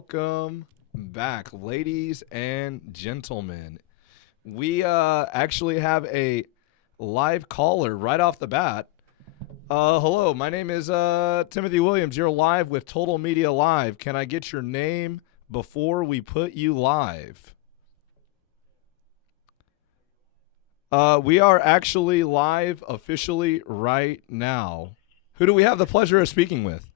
welcome back, ladies and gentlemen. We actually have a live caller right off the bat. Hello, my name is Timothy Williams. You're live with Total Media Live. Can I get your name before we put you live? We are actually live officially right now. Who do we have the pleasure of speaking with?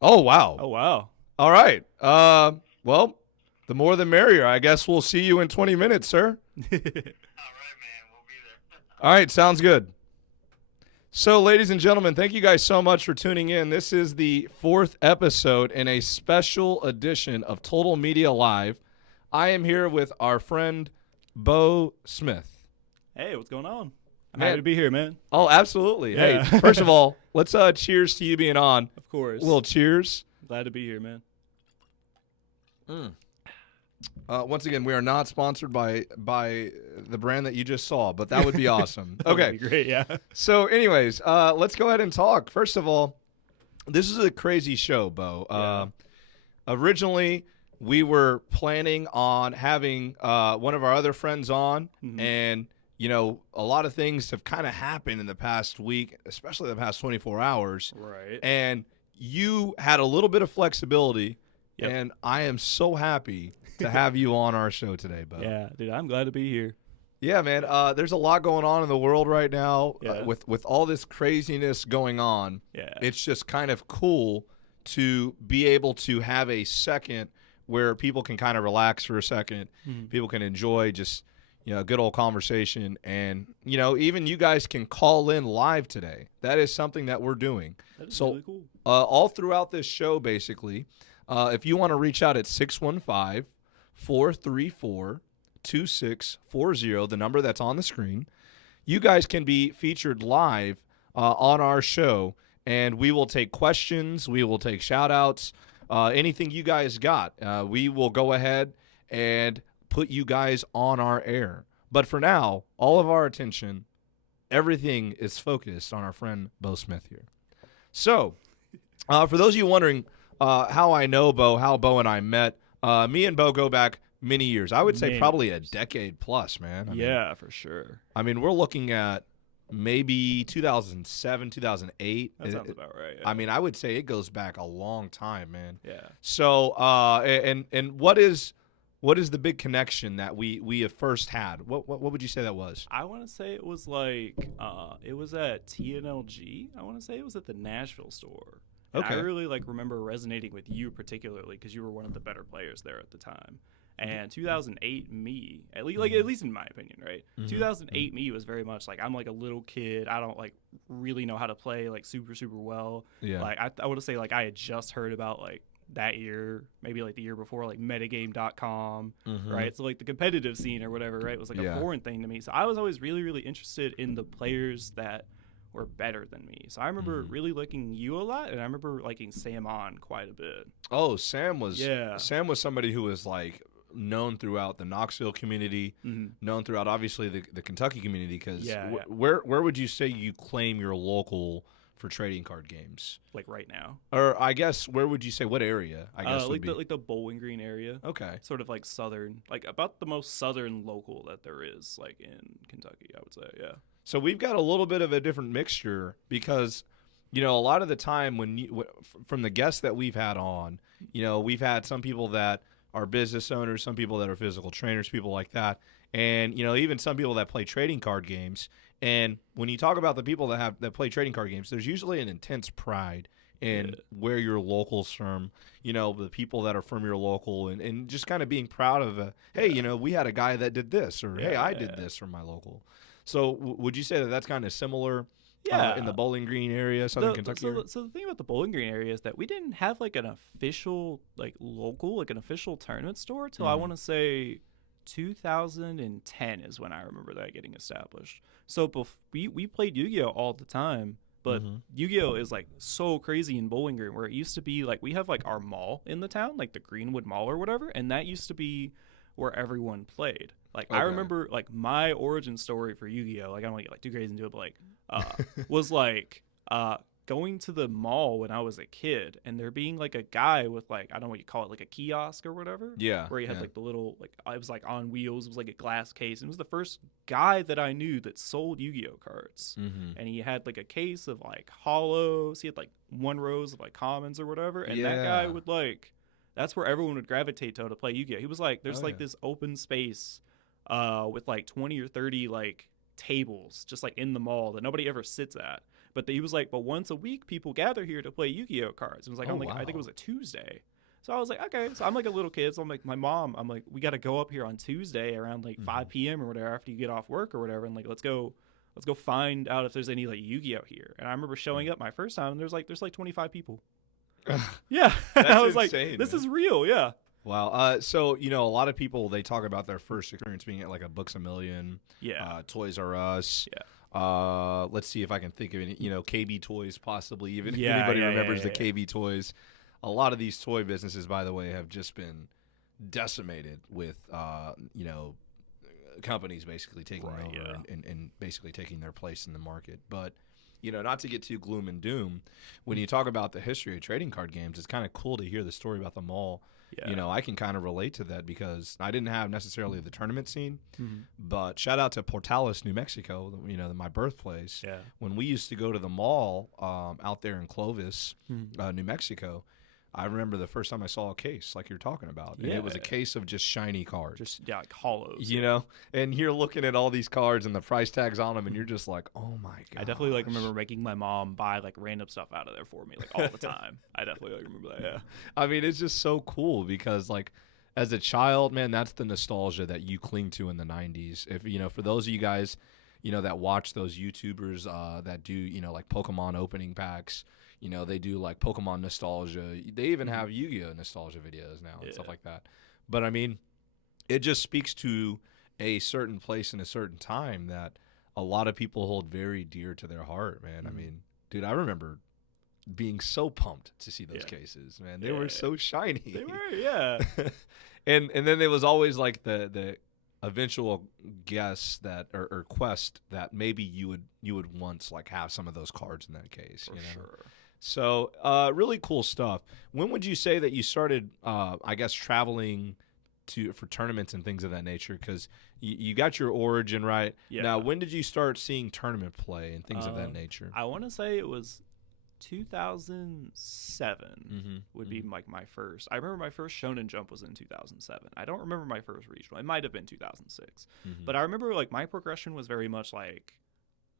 Oh, wow. Oh, wow. All right. Well, the more the merrier. I guess we'll see you in 20 minutes, sir. All right, man. We'll be there. All right. Sounds good. So, ladies and gentlemen, thank you guys so much for tuning in. This is the 4th episode in a special edition of Total Media Live. I am here with our friend, Bo Smith. Hey, what's going on? I'm Man. happy to be here, man. Oh, absolutely. Yeah. Hey, first of all, let's cheers to you being on. Of course. A little cheers. Glad to be here, man. Once again, we are not sponsored by the brand that you just saw, but that would be awesome. That would Okay. be great, yeah. So anyways, let's go ahead and talk. First of all, this is a crazy show, Bo. Originally, we were planning on having one of our other friends on, and you know, a lot of things have kind of happened in the past week, especially the past 24 hours. Right. And you had a little bit of flexibility, Yep. and I am so happy to have you on our show today, Bo. Yeah, dude, I'm glad to be here. Yeah, man. There's a lot going on in the world right now Yeah. with all this craziness going on. Yeah. It's just kind of cool to be able to have a second where people can kind of relax for a second. People can enjoy just, you know, a good old conversation. And, you know, even you guys can call in live today. That is something that we're doing. That is So really cool. all throughout this show, basically, if you want to reach out at 615-434-2640, the number that's on the screen, you guys can be featured live on our show, and we will take questions, we will take shout-outs, anything you guys got. We will go ahead and put you guys on our air. But for now, all of our attention, everything is focused on our friend Bo Smith here. So, for those of you wondering how I know Bo, how Bo and I met, me and Bo go back many years. I would say Many probably years. a decade plus, man. Yeah, for sure. I mean, we're looking at maybe 2007, 2008. That sounds about right. Yeah. I mean, I would say it goes back a long time, man. yeah. So, and what is the big connection that we have first had? What would you say that was? I want to say it was like, it was at TNLG. I want to say it was at the Nashville store. And Okay. I really like remember resonating with you particularly because you were one of the better players there at the time. And 2008 me, at least in my opinion, right? 2008 me was very much like I'm like a little kid. I don't like really know how to play like super well. Yeah. Like I would say like I had just heard about like that year, maybe like the year before, like metagame.com, right? So like the competitive scene or whatever, right, was like Yeah. a foreign thing to me. So I was always really interested in the players that were better than me. So I remember really liking you a lot, and I remember liking Sam on quite a bit. Oh, Sam was Yeah. somebody who was like known throughout the Knoxville community, known throughout obviously the Kentucky community. Because Yeah, yeah. where would you say you claim your local for trading card games? Like right now. Or I guess where would you say, what area? I guess would like be the Bowling Green area. okay. Sort of like southern, like about the most southern local that there is, like in Kentucky, I would say. Yeah. So we've got a little bit of a different mixture because, you know, a lot of the time from the guests that we've had on, you know, we've had some people that are business owners, some people that are physical trainers, people like that, and you know, even some people that play trading card games. And when you talk about the people that play trading card games, there's usually an intense pride in where your local's from, you know, the people that are from your local, and just kind of being proud of, hey, you know, we had a guy that did this, or hey, I did this from my local. So would you say that that's kind of similar in the Bowling Green area, Southern Kentucky area? So the thing about the Bowling Green area is that we didn't have like an official, like local, like an official tournament store till I want to say 2010 is when I remember that getting established. So we played Yu-Gi-Oh all the time, but Yu-Gi-Oh is like so crazy in Bowling Green, where it used to be like we have like our mall in the town, like the Greenwood Mall or whatever, and that used to be where everyone played. Like I Okay. remember like my origin story for Yu-Gi-Oh! Like I don't want to get like too crazy into it, but like was like going to the mall when I was a kid, and there being like a guy with like, I don't know what you call it, like a kiosk or whatever. Yeah. Where he had yeah. like the little, like it was like on wheels, it was like a glass case. It was the first guy that I knew that sold Yu-Gi-Oh cards. Mm-hmm. And he had like a case of like holos. He had like one rows of like commons or whatever. And that guy Yeah. would like, that's where everyone would gravitate to play Yu-Gi-Oh. He was like, there's Oh, like yeah. this open space with like 20 or 30 like tables just like in the mall that nobody ever sits at. But he was like, but once a week people gather here to play Yu-Gi-Oh cards. It was like, Oh, on like I think it wow. was a Tuesday. So I was like, okay. So I'm like a little kid. So I'm like, my mom, I'm like, we got to go up here on Tuesday around like 5 p.m. or whatever after you get off work or whatever. And like, let's go find out if there's any like Yu-Gi-Oh here. And I remember showing up my first time and there's like 25 people. Yeah. That's I was insane, like, this man. is real. Yeah. Wow. So, a lot of people, they talk about their first experience being at like a Books A Million, Yeah. Toys R Us. Yeah. Let's see if I can think of any, KB Toys possibly, even if Yeah, anybody yeah, remembers yeah, the KB Toys. A lot of these toy businesses, by the way, have just been decimated with, companies basically taking Right, over yeah. and basically taking their place in the market. But, not to get too gloom and doom, when you talk about the history of trading card games, it's kind of cool to hear the story about the mall. Yeah. I can kind of relate to that because I didn't have necessarily the tournament scene, Mhm. but shout out to Portales, New Mexico, my birthplace. Yeah. When we used to go to the mall out there in Clovis, Mhm. New Mexico, I remember the first time I saw a case like you're talking about. And it was a Yeah. case of just shiny cards. Just like hollows. And you're looking at all these cards and the price tags on them, and you're just like, oh my god. I definitely like remember making my mom buy like random stuff out of there for me like all the time. I definitely like remember that. Yeah. I mean, it's just so cool because, like, as a child, man, that's the nostalgia that you cling to in the 90s. If, for those of you guys, that watch those YouTubers that do, like Pokemon opening packs, they do like Pokemon nostalgia. They even have Yu-Gi-Oh nostalgia videos now and stuff Yeah. like that. But, I mean, it just speaks to a certain place in a certain time that a lot of people hold very dear to their heart, man. I mean, dude, I remember being so pumped to see those cases, man. They were Yeah. so shiny. They were, yeah. and then there was always like the eventual guess that or quest that maybe you would once like have some of those cards in that case. For sure. So really cool stuff. When would you say that you started, I guess, traveling for tournaments and things of that nature? Because you got your origin right. Yeah. Now, when did you start seeing tournament play and things of that nature? I want to say it was 2007 Mm-hmm. would be like my first. I remember my first Shonen Jump was in 2007. I don't remember my first regional. It might have been 2006. Mm-hmm. But I remember like my progression was very much like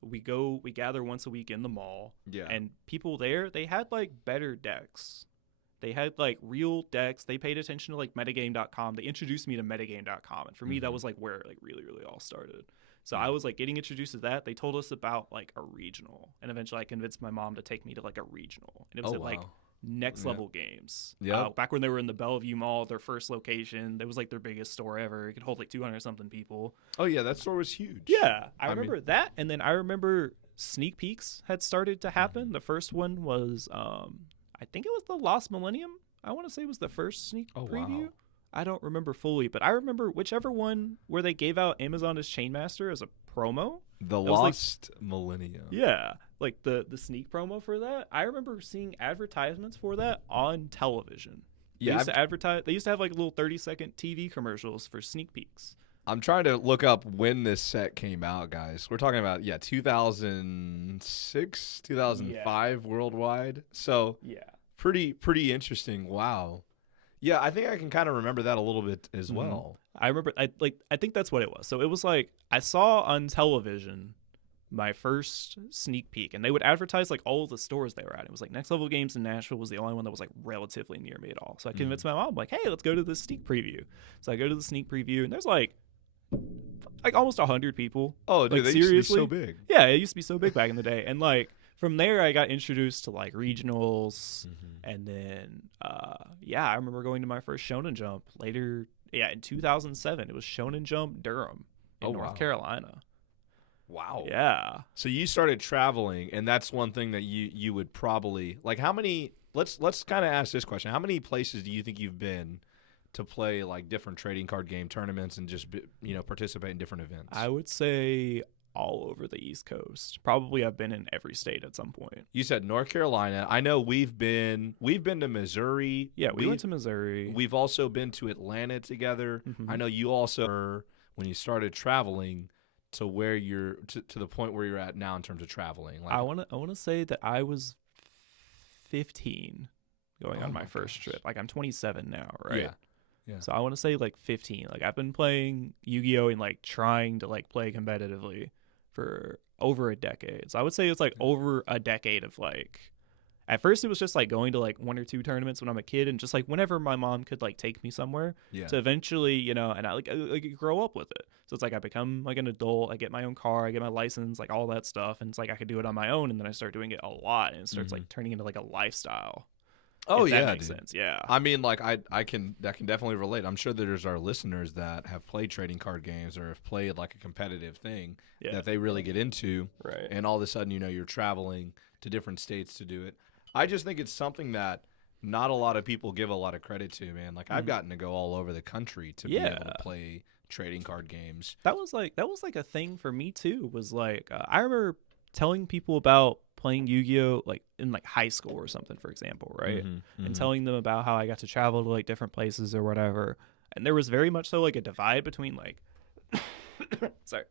we gather once a week in the mall. Yeah. And people there, they had like better decks. They had like real decks. They paid attention to like metagame.com. They introduced me to metagame.com. And for me, that was like where it like really, really all started. So I was like getting introduced to that. They told us about like a regional. And eventually I convinced my mom to take me to like a regional. And it was at like Next Level Games. Yep. Back when they were in the Bellevue Mall, their first location. That was like their biggest store ever. It could hold like 200 something people. Oh, yeah, that store was huge. Yeah, I mean- remember that, and then I remember sneak peeks had started to happen. The first one was, I think it was the Lost Millennium. I want to say was the first sneak preview. wow. I don't remember fully, but I remember whichever one where they gave out Amazon as Chainmaster as a promo. The was, like- Lost Millennium. Yeah, like the sneak promo for that. I remember seeing advertisements for that on television. They Yeah, used to advertise. They used to have like little 30-second TV commercials for sneak peeks. I'm trying to look up when this set came out, guys. We're talking about 2006, 2005 worldwide. So Yeah. pretty interesting. Wow. Yeah, I think I can kind of remember that a little bit as well. I remember I think that's what it was. So it was like I saw on television my first sneak peek, and they would advertise like all of the stores they were at. It was like Next Level Games in Nashville was the only one that was like relatively near me at all. So I convinced my mom, like, hey, let's go to the sneak preview. So I go to the sneak preview, and there's like almost 100 people. Oh, dude, Like, they used to be seriously? so big. Yeah, it used to be so big back in the day. And like from there I got introduced to like regionals, and then I remember going to my first Shonen Jump later. Yeah, in 2007 it was Shonen Jump Durham in North wow. Carolina. Wow. Yeah. So you started traveling, and that's one thing that you would probably like. How many? Let's kind of ask this question: how many places do you think you've been to play like different trading card game tournaments and just participate in different events? I would say all over the East Coast. Probably I've been in every state at some point. You said North Carolina. I know we've been to Missouri. Yeah, we went to Missouri. We've also been to Atlanta together. Mhm. I know you also were, when you started traveling, to where you're to the point where you're at now in terms of traveling. Like, I want to say that I was 15 going on my first trip. Like I'm 27 now, right? Yeah. So I want to say like 15. Like I've been playing Yu-Gi-Oh and like trying to like play competitively for over a decade. So I would say it's like over a decade of like, at first it was just like going to like 1 or 2 tournaments when I'm a kid and just like whenever my mom could like take me somewhere. Yeah. So eventually, and I like grow up with it. So it's like I become like an adult, I get my own car, I get my license, like all that stuff, and it's like I could do it on my own, and then I start doing it a lot, and it starts like turning into like a lifestyle. Oh if yeah, that makes dude. sense. Yeah. I mean, like I can definitely relate. I'm sure that there's our listeners that have played trading card games or have played like a competitive thing that they really get into, Right. and all of a sudden, you're traveling to different states to do it. I just think it's something that not a lot of people give a lot of credit to, man. Like I've gotten to go all over the country to be able to play trading card games. That was like a thing for me too. Was like I remember telling people about playing Yu-Gi-Oh like in like high school or something, for example, right? And telling them about how I got to travel to like different places or whatever. And there was very much so like a divide between like sorry.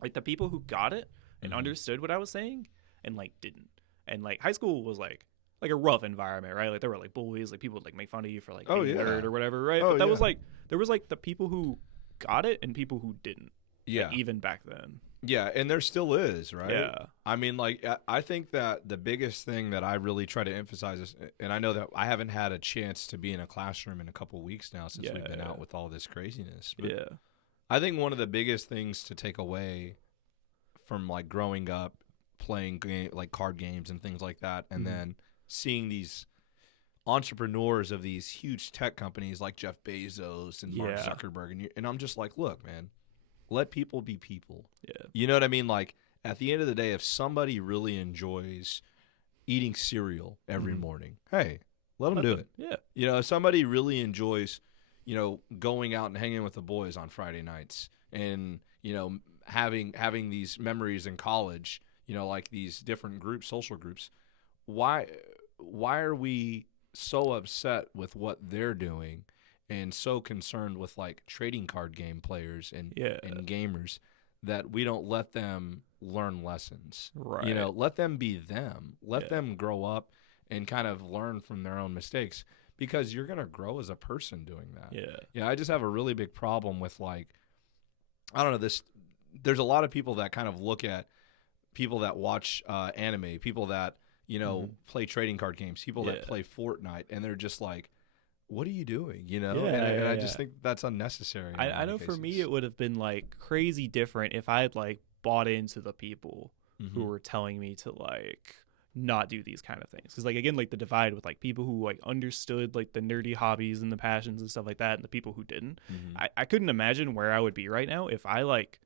Like the people who got it and understood what I was saying and like didn't. And like high school was like a rough environment, right? Like there were like bullies, like people would like make fun of you for like being a nerd or whatever, right? But that was like there was like the people who got it and people who didn't. Yeah. Like, even back then. Yeah, and there still is, right? Yeah. I mean, like, I think that the biggest thing that I really try to emphasize is, and I know that I haven't had a chance to be in a classroom in a couple weeks now since we've been out with all this craziness. But I think one of the biggest things to take away from, like, growing up playing like card games and things like that, and then seeing these entrepreneurs of these huge tech companies like Jeff Bezos and Mark Zuckerberg, and I'm just like, look, man, let people be people. Yeah. You know what I mean? Like, at the end of the day, if somebody really enjoys eating cereal every morning, hey, let them do it. Yeah. If somebody really enjoys, going out and hanging with the boys on Friday nights and, having these memories in college, like these different groups, social groups, why are we so upset with what they're doing and so concerned with like trading card game players and gamers that we don't let them learn lessons? Right. Let them be them. Let them grow up and kind of learn from their own mistakes, because you're going to grow as a person doing that. Yeah, I just have a really big problem with, like, I don't know, this. There's a lot of people that kind of look at people that watch anime, people that, play trading card games, people that play Fortnite, and they're just like, what are you doing? And I just think that's unnecessary. I know for me it would have been like crazy different if I had like bought into the people who were telling me to like not do these kind of things. Because like, again, like the divide with like people who like understood like the nerdy hobbies and the passions and stuff like that, and the people who didn't. I couldn't imagine where I would be right now if I like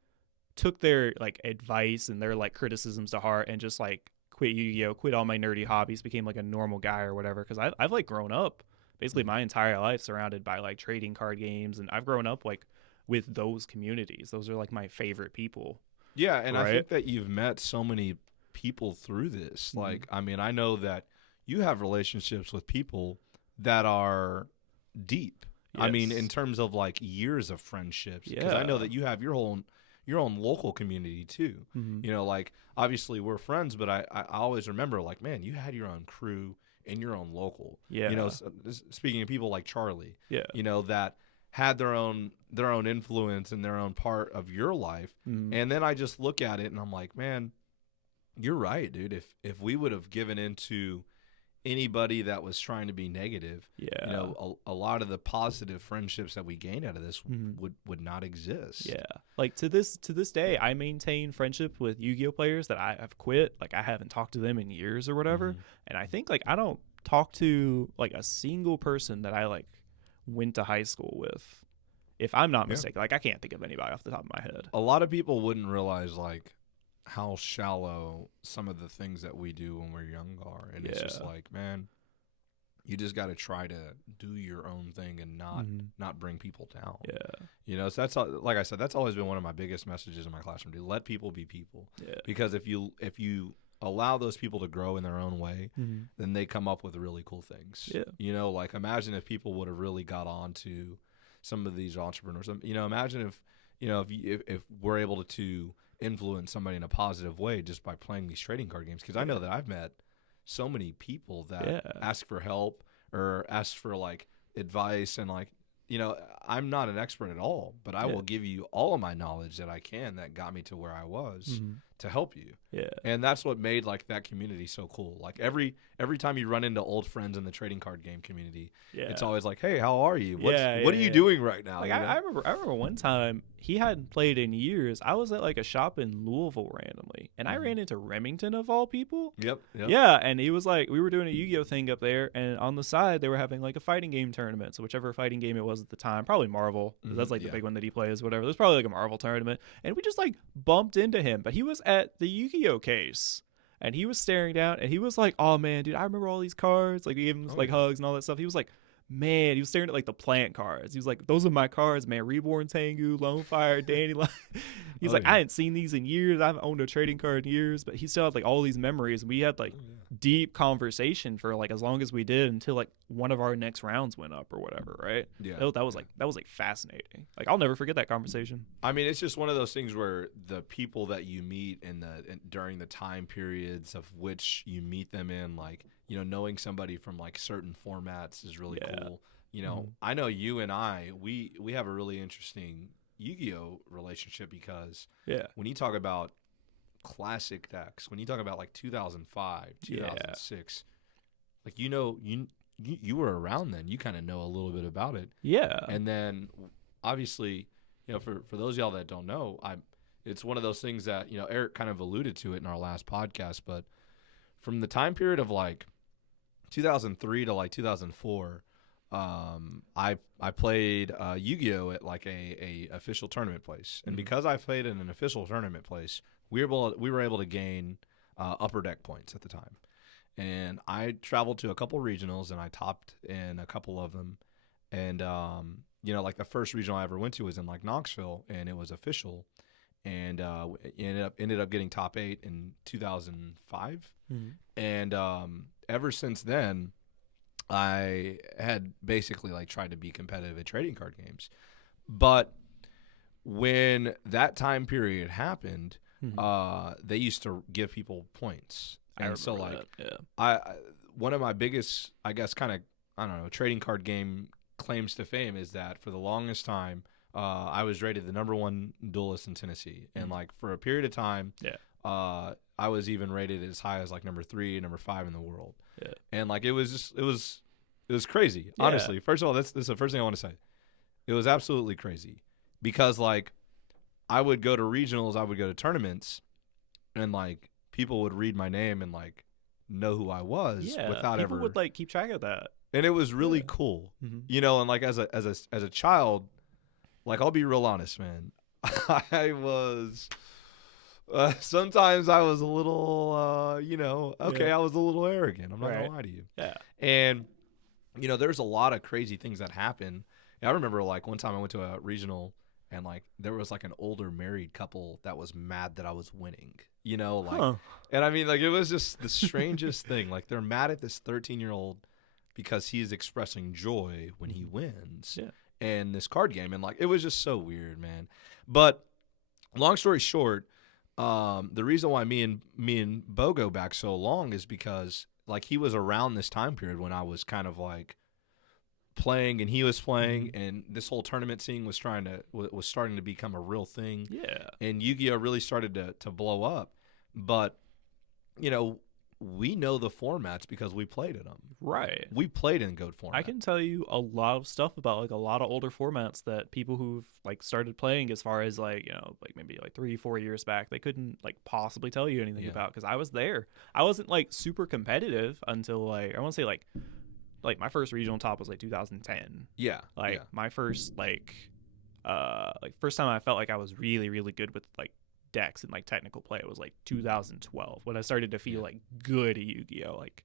took their like advice and their like criticisms to heart and just like quit Yu-Gi-Oh, quit all my nerdy hobbies, became like a normal guy or whatever. Because I've like grown up basically my entire life surrounded by like trading card games, and I've grown up like with those communities. Those are like my favorite people. Yeah, and I think that you've met so many people through this. Like, I mean, I know that you have relationships with people that are deep. I mean, in terms of like years of friendships, because I know that you have your own local community too. Like obviously we're friends, but I always remember like, man, you had your own crew in your own local. Speaking of people like Charlie, that had their own influence and their own part of your life. And then I just look at it and I'm like, man, you're right, dude. If we would have given into anybody that was trying to be negative, a lot of the positive friendships that we gained out of this would not exist. Yeah. Like to this day, I maintain friendship with Yu-Gi-Oh players that I have quit. Like I haven't talked to them in years or whatever. And I think like I don't talk to like a single person that I like went to high school with, if I'm not mistaken. Like I can't think of anybody off the top of my head. A lot of people wouldn't realize like how shallow some of the things that we do when we're young are, and it's just like, man, you just got to try to do your own thing and not bring people down. Yeah. You know, so that's like I said, that's always been one of my biggest messages in my classroom. To let people be people. Yeah. Because if you allow those people to grow in their own way, then they come up with really cool things. Yeah. You know, like imagine if people would have really got on to some of these entrepreneurs. You know, imagine if we're able to influence somebody in a positive way just by playing these trading card games. Because I know that I've met so many people that ask for help or ask for like advice, and like, you know, I'm not an expert at all, but I will give you all of my knowledge that I can that got me to where I was to help you. Yeah. And that's what made like that community so cool. Like every time you run into old friends in the trading card game community, it's always like, hey, how are you? What are you doing right now? Like I remember one time he hadn't played in years. I was at like a shop in Louisville randomly, and I ran into Remington of all people. Yep. Yeah, and he was like, we were doing a Yu-Gi-Oh thing up there, and on the side they were having like a fighting game tournament. So whichever fighting game it was at the time, probably Marvel, 'cause that's like the big one that he plays, whatever. There's probably like a Marvel tournament, and we just like bumped into him, but he was at the Yu-Gi-Oh case. And he was staring down, and he was like, "Oh man, dude, I remember all these cards." Like, we gave him like hugs and all that stuff. He was like, "Man," he was staring at like the plant cards. He was like, "Those are my cards, man. Reborn Tengu, Lone Fire, Dandelion." He's like, "I hadn't seen these in years. I haven't owned a trading card in years." But he still had like all these memories. And we had like deep conversation for like as long as we did until like one of our next rounds went up or whatever, right? Yeah. That was like fascinating. Like, I'll never forget that conversation. I mean, it's just one of those things where the people that you meet during the time periods of which you meet them in, like, you know, knowing somebody from like certain formats is really cool. You know, I know you and we have a really interesting Yu-Gi-Oh relationship because when you talk about classic decks, when you talk about like 2005, 2006, like, you know, you were around then. You kind of know a little bit about it. Yeah. And then obviously, you know, for those of y'all that don't know, it's one of those things that, you know, Eric kind of alluded to it in our last podcast, but from the time period of like 2003 to like 2004, I played Yu-Gi-Oh at like a official tournament place, and because I played in an official tournament place, we were able to gain upper deck points at the time, and I traveled to a couple regionals and I topped in a couple of them, and you know, like the first regional I ever went to was in like Knoxville, and it was official, and ended up getting top 8 in 2005, and ever since then, I had basically like tried to be competitive at trading card games. But when that time period happened, they used to give people points. And so like one of my biggest, I guess, kind of, I don't know, trading card game claims to fame is that for the longest time, I was rated the #1 duelist in Tennessee. And like for a period of time, I was even rated as high as like #3, #5 in the world. Yeah. And like it was crazy. Yeah. Honestly. First of all, that's the first thing I want to say. It was absolutely crazy because like I would go to regionals, I would go to tournaments, and like people would read my name and like know who I was without people would like keep track of that. And it was really cool. You know, and like as a child, like I'll be real honest, man. I was sometimes I was a little, you know, I was a little arrogant. I'm not going to lie to you. Yeah. And, you know, there's a lot of crazy things that happen. I remember, like, one time I went to a regional, and, like, there was, like, an older married couple that was mad that I was winning, you know? Like, and, I mean, like, it was just the strangest thing. Like, they're mad at this 13-year-old because he is expressing joy when he wins in this card game. And, like, it was just so weird, man. But long story short, the reason why me and Bo go back so long is because like he was around this time period when I was kind of like playing and he was playing, and this whole tournament scene was starting to become a real thing. Yeah. And Yu-Gi-Oh really started to blow up. But you know, we know the formats because we played in them. Right. We played in GOAT format. I can tell you a lot of stuff about like a lot of older formats that people who've like started playing as far as like, you know, like maybe like 3-4 years back, they couldn't like possibly tell you anything about, because I was there. I wasn't like super competitive until like, I want to say like my first regional top was like 2010. Yeah. Like my first like first time I felt like I was really, really good with like decks and like technical play, it was like 2012 when I started to feel like good at Yu-Gi-Oh. Like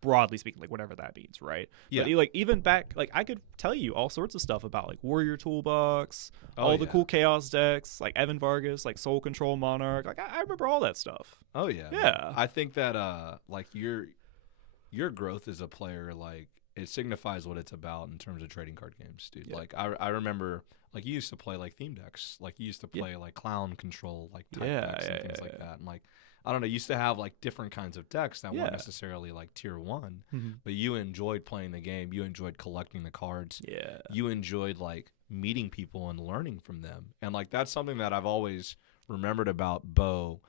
broadly speaking, like whatever that means, right? Yeah. But like even back, like I could tell you all sorts of stuff about like Warrior Toolbox, all the yeah. cool Chaos decks, like Evan Vargas, like Soul Control Monarch. Like I remember all that stuff. Oh yeah. Yeah. I think that like your growth as a player, like it signifies what it's about in terms of trading card games, dude. Yeah. Like I remember like you used to play like theme decks. Like you used to play like clown control like type decks and things like that. And like I don't know, you used to have like different kinds of decks that weren't necessarily like tier 1, but you enjoyed playing the game. You enjoyed collecting the cards. Yeah. You enjoyed like meeting people and learning from them. And like that's something that I've always remembered about Bo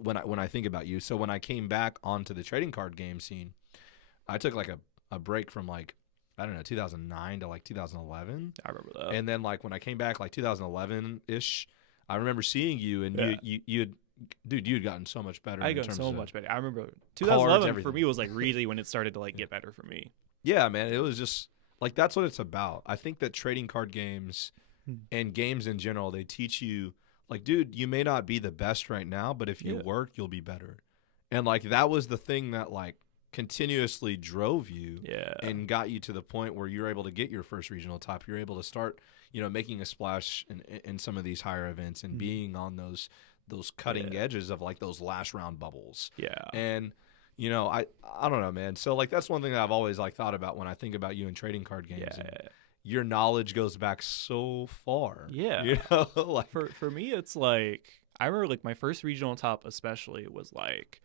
when I think about you. So when I came back onto the trading card game scene, I took like a break from like I don't know 2009 to like 2011. I remember that. And then like when I came back like 2011 ish, I remember seeing you and you had gotten so much better. I in got terms so of much better. I remember 2011 for everything. me was like really when it started to like get better for me. Yeah, man, it was just like that's what it's about. I think that trading card games and games in general, they teach you like, dude, you may not be the best right now, but if you work, you'll be better. And like that was the thing that like continuously drove you and got you to the point where you're able to get your first regional top. You're able to start, making a splash in some of these higher events and being on those cutting edges of like those last round bubbles. Yeah. And I don't know, man. So like that's one thing that I've always like thought about when I think about you in trading card games. Yeah. And your knowledge goes back so far. Yeah. Like for me it's like I remember like my first regional top especially was like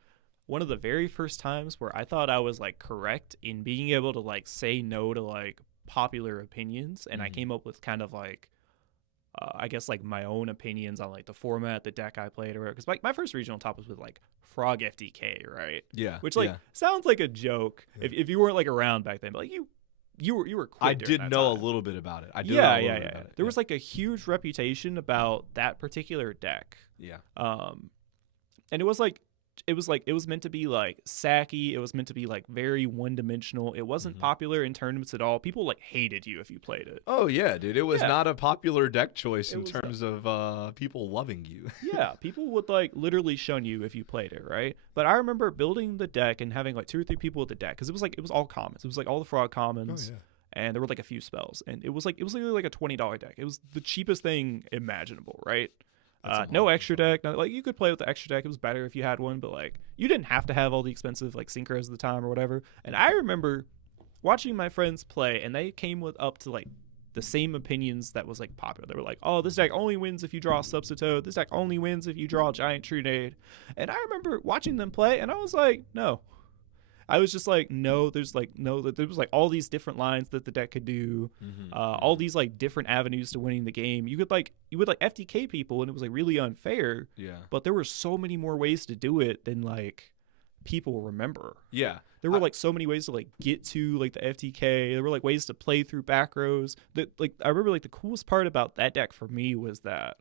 one of the very first times where I thought I was like correct in being able to like say no to like popular opinions, and I came up with kind of like I guess like my own opinions on like the format, the deck I played, or because like my first regional top was with like Frog FDK, right? Yeah, which like sounds like a joke if you weren't like around back then, but like you were cool. I did know a little bit about it. There was like a huge reputation about that particular deck. Yeah. And it was meant to be like sacky. It was meant to be like very one-dimensional. It wasn't popular in tournaments at all. People like hated you if you played it. Oh yeah, dude. It was not a popular deck choice in terms of people loving you. Yeah, people would like literally shun you if you played it, right? But I remember building the deck and having like 2 or 3 people with the deck because it was all commons. It was like all the frog commons. Oh, yeah. And there were like a few spells, and it was literally like a $20 deck. It was the cheapest thing imaginable, right? No extra deck. Like you could play with the extra deck. It was better if you had one, but like you didn't have to have all the expensive like synchros at the time or whatever. And I remember watching my friends play, and they came up to like the same opinions that was like popular. They were like, "Oh, this deck only wins if you draw a Substitute. This deck only wins if you draw a Giant Trunade." And I remember watching them play, and I was like, "No." I was just like, no, there was like all these different lines that the deck could do, all these like different avenues to winning the game. You would FTK people, and it was like really unfair. Yeah. But there were so many more ways to do it than like people remember. Yeah. There were like so many ways to like get to like the FTK. There were like ways to play through back rows. That like I remember like the coolest part about that deck for me was that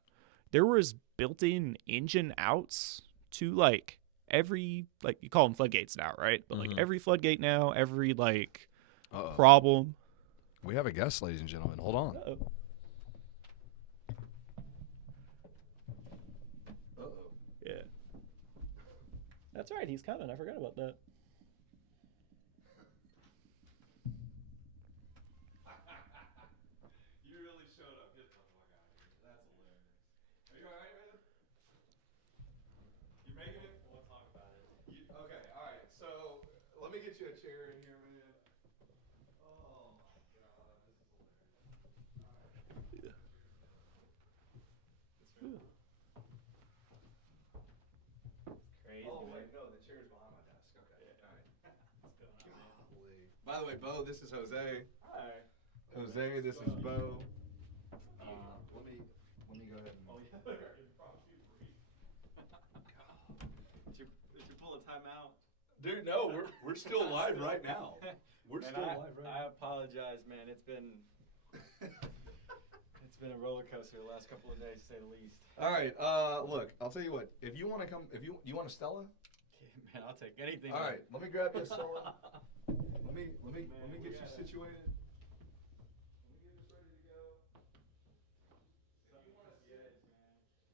there was built-in engine outs to like every, like you call them floodgates now, right? But like every floodgate now, every like problem. We have a guest, ladies and gentlemen. Hold on. Yeah. That's right. He's coming. I forgot about that. You really showed up. Get the fuck out of here. That's hilarious. Are you alright, man? You making it? We'll talk about it. Okay, alright. So, let me get you a chair in here, man. Oh my god, this is hilarious. Alright. Crazy. Oh, man. wait, no, the chair's behind my desk. Okay, alright. What's going on, man? Golly. By the way, Bo, this is Jose. Hi. Jose, this is Bo. Let me go ahead and... Oh, yeah. Did you pull a timeout? Dude, no, we're still live right now. We're Man, still live right I now. apologize, man. It's been a roller coaster the last couple of days, to say the least. All right, look, I'll tell you what. If you want to come, you want a Stella? Man, I'll take anything. All right, let me grab you a Stella. Let me get you situated. Let me get this ready to go. If you want to sit,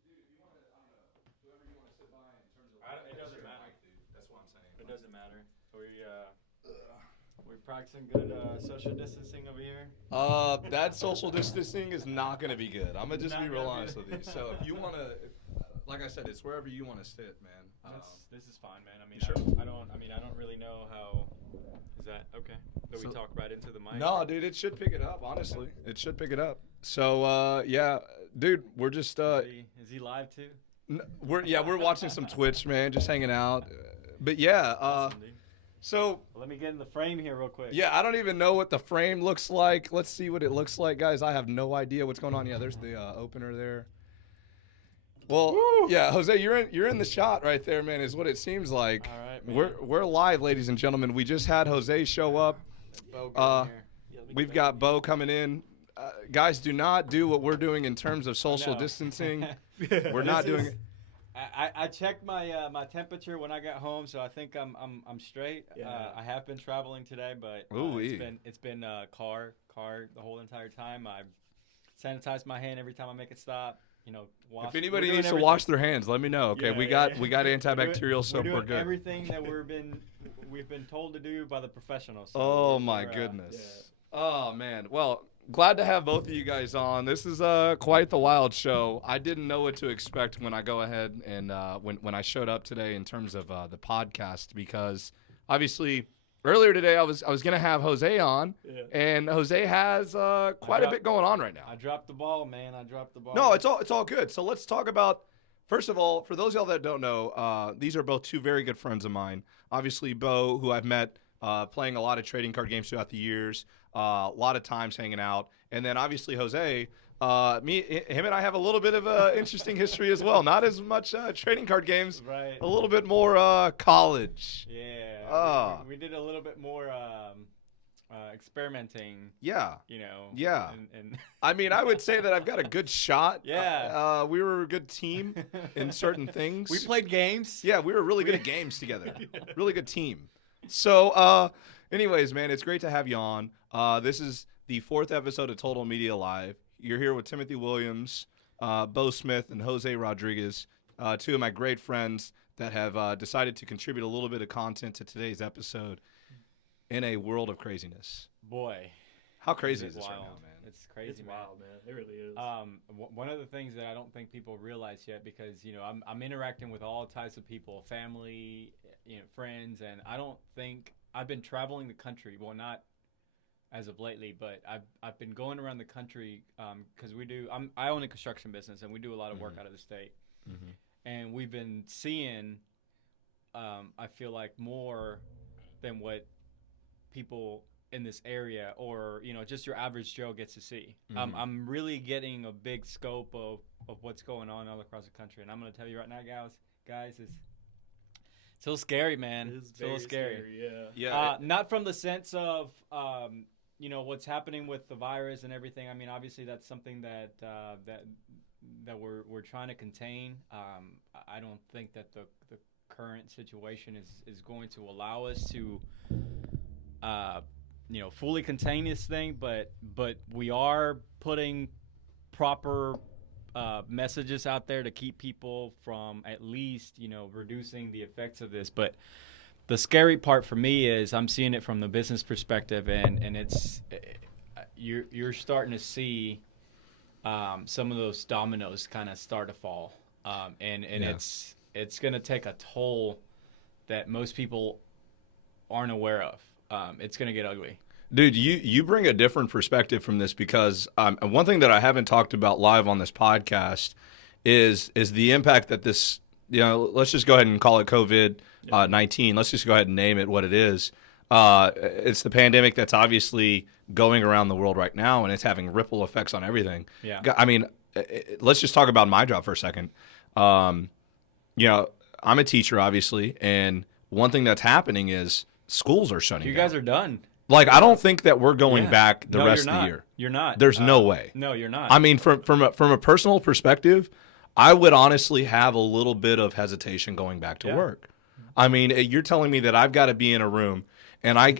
dude, if you want to, I don't know, whoever you want to sit by in terms of. It doesn't matter. Mic, dude. That's what I'm saying. It doesn't matter. We We're practicing good social distancing over here. That social distancing is not going to be good. I'm going to just Not be real gonna be- honest with you. So if you want to, like I said, it's wherever you want to sit, man. This is fine, man. I mean, Sure. I don't really know how. Is that okay? Do we talk right into the mic? No, dude, it should pick it up. Honestly, it should pick it up. So yeah, dude, we're just Is he live too? we're watching some Twitch, man, just hanging out. But yeah, Awesome, dude. so Well, let me get in the frame here real quick. yeah, I don't even know what the frame looks like. Let's see what it looks like, guys. I have no idea what's going on. Yeah, there's the opener there. Well, yeah, Jose, you're in the shot right there, man. Is what it seems like. All right, man. We're live, ladies and gentlemen. We just had Jose show up. Bo, get in here. We've got Bo coming in. Guys, do not do what we're doing in terms of social No. distancing. We're not This doing is- it. I checked my my temperature when I got home, so I think I'm straight. Yeah. I have been traveling today, but Ooh-wee. it's been car the whole entire time. I sanitize my hand every time I make it stop. You know, wash. If anybody we're doing needs to everything. wash their hands, let me know. Okay, Yeah, we yeah, got yeah. we got antibacterial soap. We're We're doing good. everything that we've been told to do by the professionals. So Oh we're, my uh, goodness. yeah. Oh man. Well, glad to have both of you guys on. This is quite the wild show. I didn't know what to expect when I go ahead and when I showed up today in terms of the podcast, because obviously earlier today I was gonna have Jose on, Yeah. and Jose has quite a bit going on right now. I dropped the ball, man. I dropped the ball. No, it's all good. So let's talk about, first of all, for those of y'all that don't know, these are both two very good friends of mine. Obviously, Bo, who I've met playing a lot of trading card games throughout the years, a lot of times hanging out, and then obviously Jose. Him and I have a little bit of an interesting history as well. Not as much trading card games, right. a little bit more college. Yeah. Ah. We did a little bit more experimenting. Yeah. You know. Yeah. And I mean, I would say that I've got a good shot. Yeah. We were a good team in certain things. we played games. Yeah, we were really good at games together. Really good team. So, anyways, man, it's great to have you on. This is the 4th episode of Total Media Live. You're here with Timothy Williams, Bo Smith, and Jose Rodriguez, two of my great friends that have decided to contribute a little bit of content to today's episode in a world of craziness. Boy. How crazy is It's this right wild. now, man? It's crazy, It's man. wild, man. It really is. One of the things that I don't think people realize yet, because you know I'm interacting with all types of people, family, you know, friends, and I don't think I've been traveling the country. Well, not as of lately, but I've been going around the country because I own a construction business and we do a lot of work out of the state, and we've been seeing I feel like more than what people in this area or you know just your average Joe gets to see. I'm really getting a big scope of what's going on all across the country, and I'm going to tell you right now, guys, it's a little scary, man. It is It's a little very scary. Yeah. Yeah. Not from the sense of you know what's happening with the virus and everything. I mean, obviously that's something that we're trying to contain. I don't think that the current situation is going to allow us to you know fully contain this thing, but we are putting proper messages out there to keep people from at least you know reducing the effects of this. But the scary part for me is I'm seeing it from the business perspective, and it's you're starting to see some of those dominoes kind of start to fall, and Yeah. it's going to take a toll that most people aren't aware of. It's going to get ugly. Dude, you bring a different perspective from this because one thing that I haven't talked about live on this podcast is the impact that this, you know, let's just go ahead and call it COVID-19. Let's just go ahead and name it what it is. It's the pandemic that's obviously going around the world right now, and it's having ripple effects on everything. Yeah. I mean, let's just talk about my job for a second. You know, I'm a teacher, obviously, and one thing that's happening is schools are shutting You down. guys are done. Like, I don't think that we're going Yeah. back the No, rest you're of the not. year. You're not. There's no way. No, you're not. I mean, from a personal perspective, I would honestly have a little bit of hesitation going back to Yeah. work. I mean, you're telling me that I've got to be in a room, and I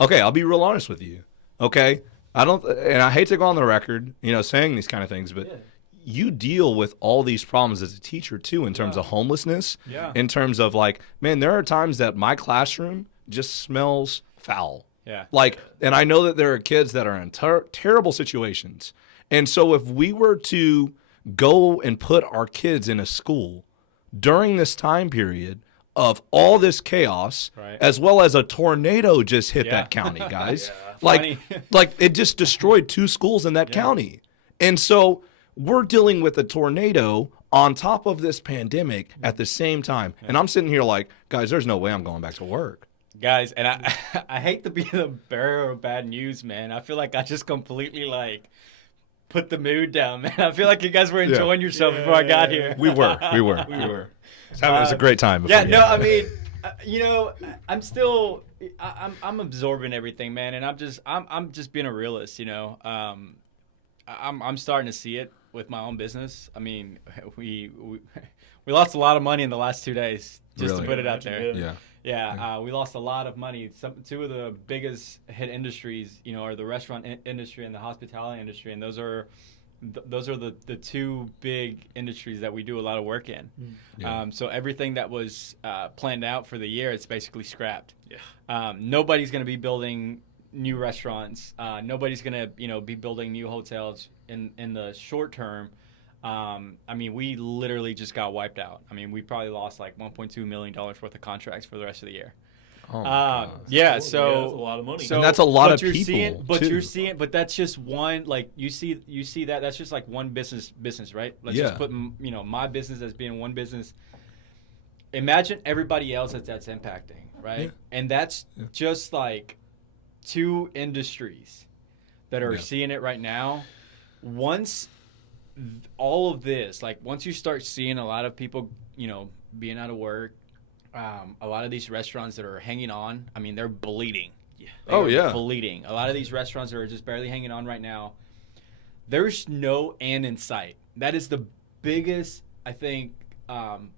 okay, I'll be real honest with you. Okay, I don't, and I hate to go on the record, you know, saying these kind of things, but you deal with all these problems as a teacher too, in terms of homelessness. Yeah. In terms of like, man, there are times that my classroom just smells foul. Yeah. Like, and I know that there are kids that are in terrible situations. And so if we were to go and put our kids in a school during this time period of all this chaos, Right. as well as a tornado just hit Yeah. that county, guys. Funny. like it just destroyed 2 schools in that county. And so we're dealing with a tornado on top of this pandemic at the same time. And I'm sitting here like, guys, there's no way I'm going back to work. Guys, and I hate to be the bearer of bad news, man. I feel like I just completely like put the mood down, man. I feel like you guys were enjoying yourself before I got here. We were. It was a great time. Yeah, no, I mean, I'm still, I'm absorbing everything, man, and I'm just being a realist, I'm starting to see it with my own business. I mean, we lost a lot of money in the last 2 days, just to put it out there. Yeah. We lost a lot of money. Two of the biggest hit industries, are the restaurant industry and the hospitality industry, and those are the 2 big industries that we do a lot of work in. So everything that was planned out for the year, it's basically scrapped. Nobody's going to be building new restaurants. Nobody's going to be building new hotels in the short term. I mean, we literally just got wiped out. I mean, we probably lost like $1.2 million worth of contracts for the rest of the year. Oh my God. Yeah, that's a lot of money. So, and that's a lot of you're people. You're seeing, but that's just one. Like you see that. That's just like one business, right? Let's just put my business as being one business. Imagine everybody else that's impacting, right? And that's just like 2 industries that are seeing it right now. Once all of this, like once you start seeing a lot of people, being out of work, a lot of these restaurants that are hanging on, I mean, they're bleeding. Bleeding. A lot of these restaurants that are just barely hanging on right now, there's no end in sight. That is the biggest, I think,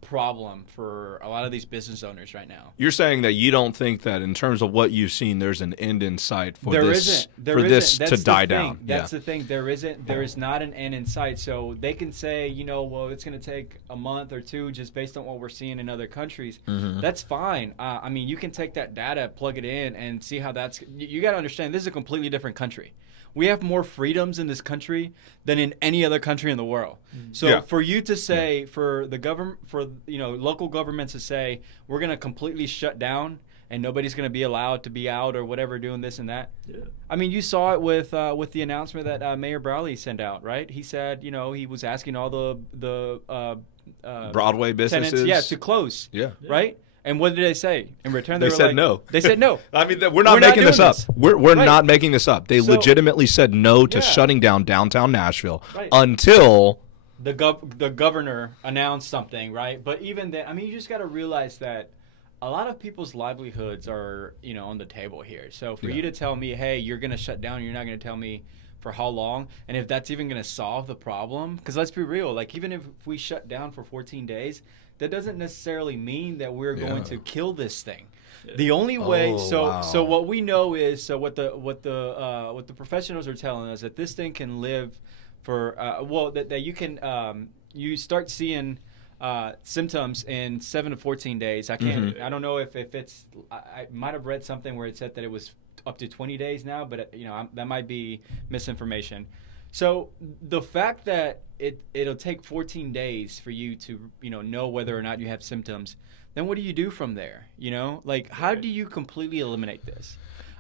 problem for a lot of these business owners right now. You're saying that you don't think that in terms of what you've seen, there's an end in sight for this to die down. That's the thing. There is not an end in sight. So they can say, well, it's going to take a month or 2 just based on what we're seeing in other countries. That's fine. I mean, you can take that data, plug it in, and see how that's. You got to understand, this is a completely different country. We have more freedoms in this country than in any other country in the world. So for you to say, for the government, for local governments to say, we're going to completely shut down and nobody's going to be allowed to be out or whatever doing this and that. I mean, you saw it with the announcement that Mayor Browley sent out, right? He said, he was asking all the Broadway businesses, tenants, to close, right? And what did they say? In return, they said no. They said no. I mean, we're not making this up. We're not making this up. They legitimately said no to shutting down downtown Nashville until the governor announced something, right? But even then, I mean, you just got to realize that a lot of people's livelihoods are, on the table here. So for you to tell me, hey, you're going to shut down, you're not going to tell me for how long, and if that's even going to solve the problem, because let's be real, like even if we shut down for 14 days, that doesn't necessarily mean that we're going to kill this thing. The only way, so what we know is, what the professionals are telling us, that this thing can live for that you can you start seeing symptoms in 7 to 14 days. I can't. I don't know if it's. I might have read something where it said that it was up to 20 days now, but that might be misinformation. So the fact that it'll take 14 days for you to know whether or not you have symptoms, then what do you do from there? Like how do you completely eliminate this?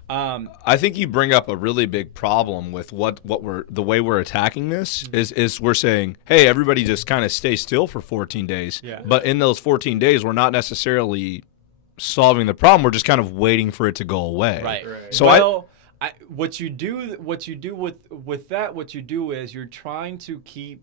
I think you bring up a really big problem with the way we're attacking this is we're saying, hey, everybody just kind of stay still for 14 days. But in those 14 days, we're not necessarily solving the problem. We're just kind of waiting for it to go away. Right. So what you do with that, what you do is you're trying to keep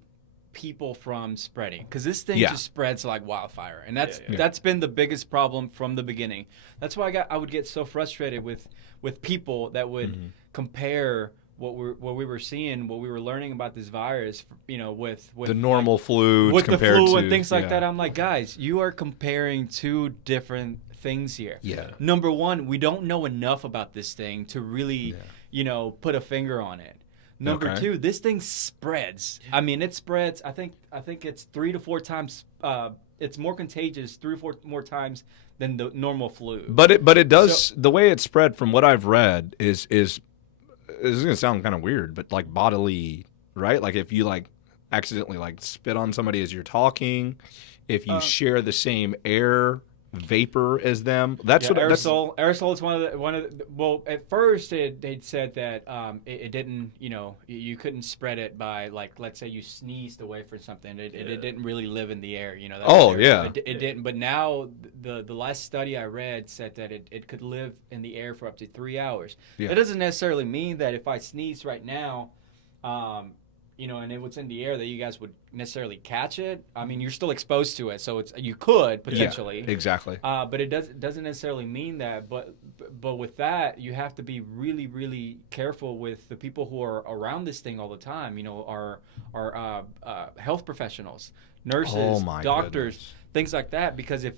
people from spreading, because this thing just spreads like wildfire, and that's been the biggest problem from the beginning. That's why I would get so frustrated with people that would compare what we were seeing, what we were learning about this virus, with the normal flu, with compared the flu to, and things like that. I'm like, guys, you are comparing 2 different things here. Number one, we don't know enough about this thing to really, put a finger on it. Number 2, this thing spreads. I mean, it spreads. I think it's 3 to 4 times. It's more contagious 3 or 4 more times than the normal flu. But it does, the way it's spread from what I've read is this is gonna sound kind of weird, but like bodily, right? Like if you like accidentally like spit on somebody as you're talking, if you share the same air vapor as them, that's what aerosol. Aerosol is one of the, well, at first they'd said that it didn't, you couldn't spread it by, like, let's say you sneezed away from something. It didn't really live in the air, That's it didn't. But now the last study I read said that it could live in the air for up to 3 hours. Yeah. That doesn't necessarily mean that if I sneeze right now, and it was in the air, that you guys would necessarily catch it. I mean, you're still exposed to it, so you could potentially. Yeah, exactly. But it doesn't necessarily mean that. But with that, you have to be really, really careful with the people who are around this thing all the time. Our health professionals, nurses, doctors, things like that. Because if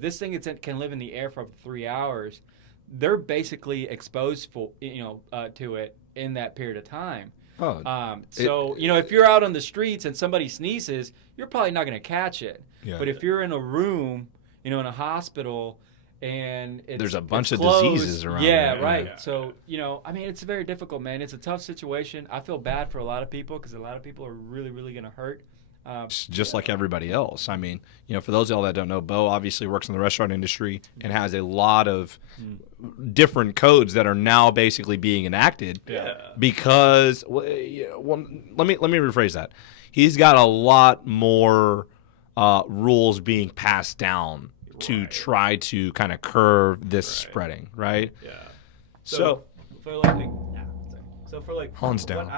this thing can live in the air for up to 3 hours, they're basically exposed to it in that period of time. If you're out on the streets and somebody sneezes, you're probably not going to catch it. Yeah. But if you're in a room, in a hospital, and there's a bunch of closed, diseases around. Yeah, there. right. Yeah. So, it's very difficult, man. It's a tough situation. I feel bad for a lot of people because a lot of people are really, really going to hurt. Just like everybody else. I mean, for those of y'all that don't know, Bo obviously works in the restaurant industry and has a lot of different codes that are now basically being enacted. Yeah. Because, let me rephrase that. He's got a lot more rules being passed down to try to kind of curb this spreading, right? Yeah. So for Hans down.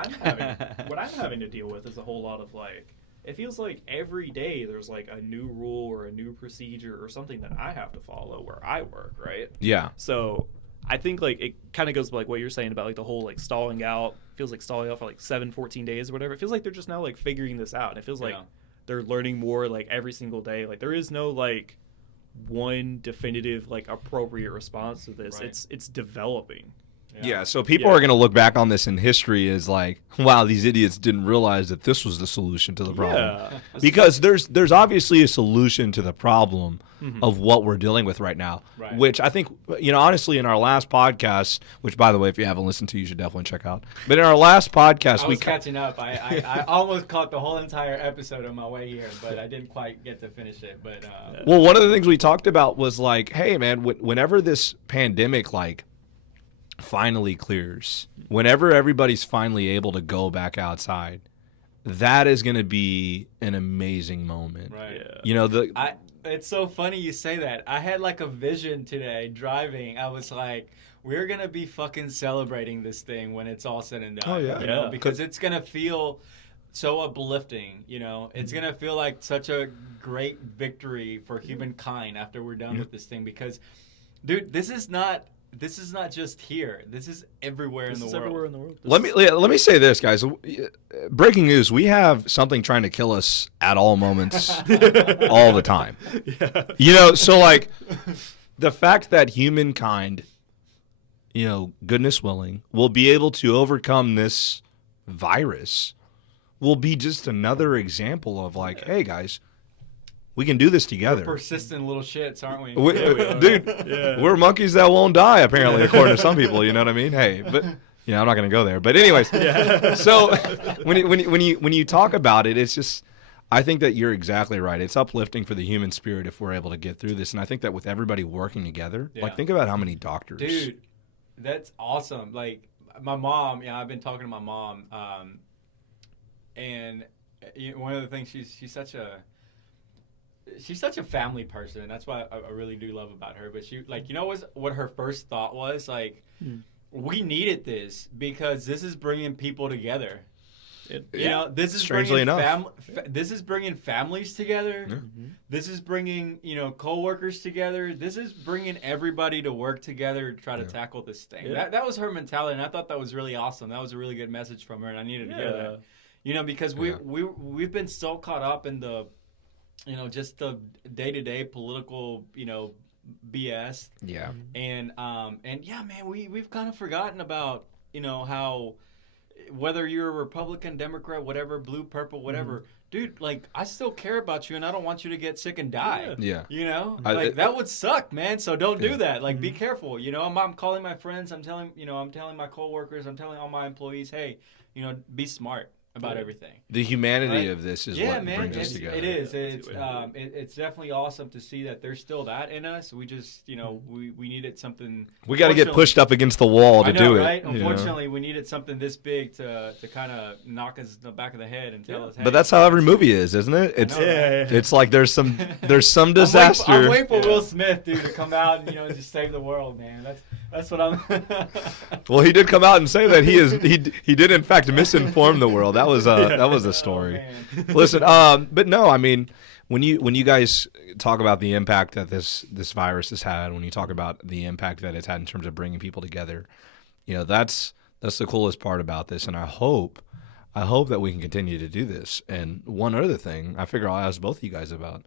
What I'm having to deal with is a whole lot of it feels like every day there's a new rule or a new procedure or something that I have to follow where I work, right? Yeah. So I think it kind of goes to what you're saying about the whole stalling out. Feels like stalling out for 14 days or whatever. It feels like they're just now figuring this out. And it feels like they're learning more every single day. There is no one definitive appropriate response to this. Right. It's developing. Yeah, so people are going to look back on this in history as wow, these idiots didn't realize that this was the solution to the problem. Yeah. Because there's obviously a solution to the problem of what we're dealing with right now, which I think, honestly, in our last podcast, which, by the way, if you haven't listened to, you should definitely check out. But in our last podcast, I was catching up. I almost caught the whole entire episode on my way here, but I didn't quite get to finish it. But well, one of the things we talked about was hey, man, whenever this pandemic, finally clears, whenever everybody's finally able to go back outside, that is going to be an amazing moment. Right. Yeah. It's so funny you say that. I had a vision today driving. I was like, we're going to be fucking celebrating this thing when it's all said and done. Oh, yeah. Because it's going to feel so uplifting, It's going to feel like such a great victory for humankind after we're done with this thing. Because, dude, this is not just here. This is everywhere in the world. Everywhere in the world. Let me say this, guys. Breaking news: we have something trying to kill us at all moments, all the time. Yeah. So the fact that humankind, goodness willing, will be able to overcome this virus will be just another example of hey, guys. We can do this together. We're persistent little shits, aren't we? Dude, we're monkeys that won't die, apparently, according to some people. You know what I mean? Hey, but I'm not going to go there. But anyways, so when you talk about it, it's just, I think that you're exactly right. It's uplifting for the human spirit if we're able to get through this. And I think that with everybody working together, think about how many doctors. Dude, that's awesome. My mom, I've been talking to my mom, and one of the things she's such a family person. That's what I really do love about her. But she, what her first thought was? We needed this because this is bringing people together. This is strangely bringing enough. This is bringing families together. Yeah. This is bringing coworkers together. This is bringing everybody to work together to try to tackle this thing. Yeah. That was her mentality, and I thought that was really awesome. That was a really good message from her, and I needed to hear that. Because we've been so caught up in the just the day-to-day political, BS. Yeah. And man, we've kind of forgotten about, how whether you're a Republican, Democrat, whatever, blue, purple, whatever, dude, like, I still care about you, and I don't want you to get sick and die. Yeah. You know, that would suck, man. So don't do that. Like, be careful. You know, I'm calling my friends. I'm telling my coworkers. I'm telling all my employees, hey, you know, be smart about everything. The humanity of this is what brings us together. It is. It's definitely awesome to see that there's still that in us. We just, you know, we needed something. We got to get pushed up against the wall to do it. Right? Unfortunately, we needed something this big to kind of knock us in the back of the head and tell us. Hey, but that's how every movie is, isn't it? It's it's like there's some disaster. I'm waiting for Will Smith, dude, to come out and just save the world, man. That's what I'm. Well, he did come out and say that he did in fact misinform the world. That was the story. Oh, Listen, but no, I mean, when you guys talk about the impact that this virus has had, when you talk about the impact that it's had in terms of bringing people together, that's the coolest part about this, and I hope that we can continue to do this. And one other thing, I figure I'll ask both of you guys about.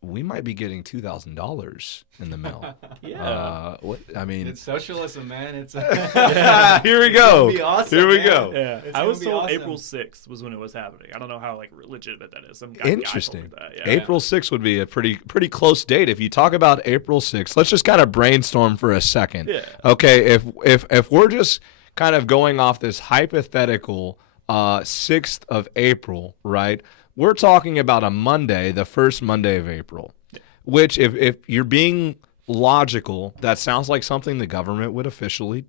We might be getting $2,000 in the mail. I mean, it's socialism, man. It's here we go. It's awesome, here we man. go. Yeah, It's I was gonna be told awesome. April 6th was when it was happening. I don't know how legitimate that is. Some guy Interesting. told me that. Yeah. April 6th would be a pretty close date. If you talk about April 6th, let's just kind of brainstorm for a second. Yeah. Okay, if we're just kind of going off this hypothetical 6th of April, right? We're talking about a Monday, the first Monday of April, which if you're being logical, that sounds like something the government would officially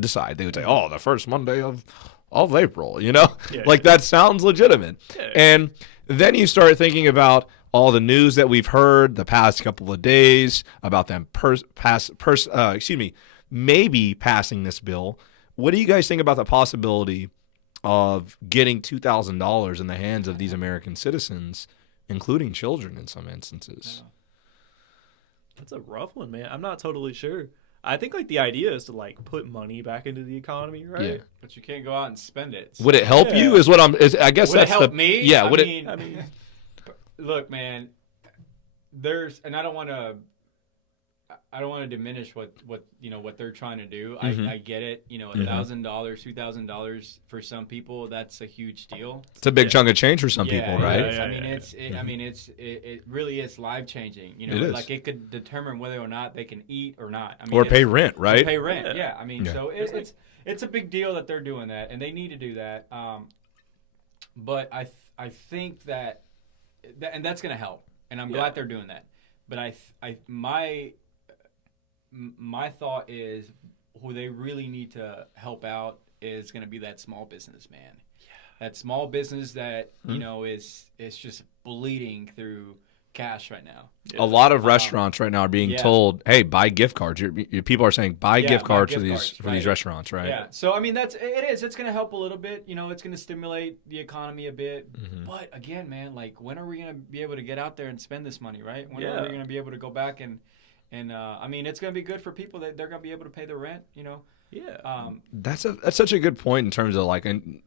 decide. They would say, oh, the first Monday of April, that sounds legitimate. Yeah. And then you start thinking about all the news that we've heard the past couple of days about them maybe passing this bill. What do you guys think about the possibility of getting $2,000 in the hands of these American citizens, including children in some instances? Yeah. That's a rough one, man. I'm not totally sure. I think the idea is to put money back into the economy, right? Yeah. But you can't go out and spend it. Would it help you? Is what I'm. I guess Would that's it help me? Yeah. I mean, look, man. And I don't want to diminish what they're trying to do. Mm-hmm. I get it. $1,000, $2,000 for some people, that's a huge deal. It's a big chunk of change for some people, right? It really is life changing. It is. Like it could determine whether or not they can eat or not. Or pay rent, right? Or pay rent. Yeah. So it's it's a big deal that they're doing that, and they need to do that. But I think that and that's going to help, and I'm glad they're doing that. But my thought is who they really need to help out is going to be that small business, man. Yeah. That small business that is just bleeding through cash right now. Yeah. A lot of restaurants right now are being told, "Hey, buy gift cards." Your people are saying, "Buy gift cards for these restaurants," right? Yeah. So I mean, it is. It's going to help a little bit. It's going to stimulate the economy a bit. Mm-hmm. But again, man, when are we going to be able to get out there and spend this money, right? When are we going to be able to go back and I mean, it's going to be good for people that they're going to be able to pay the rent, Yeah. That's such a good point in terms of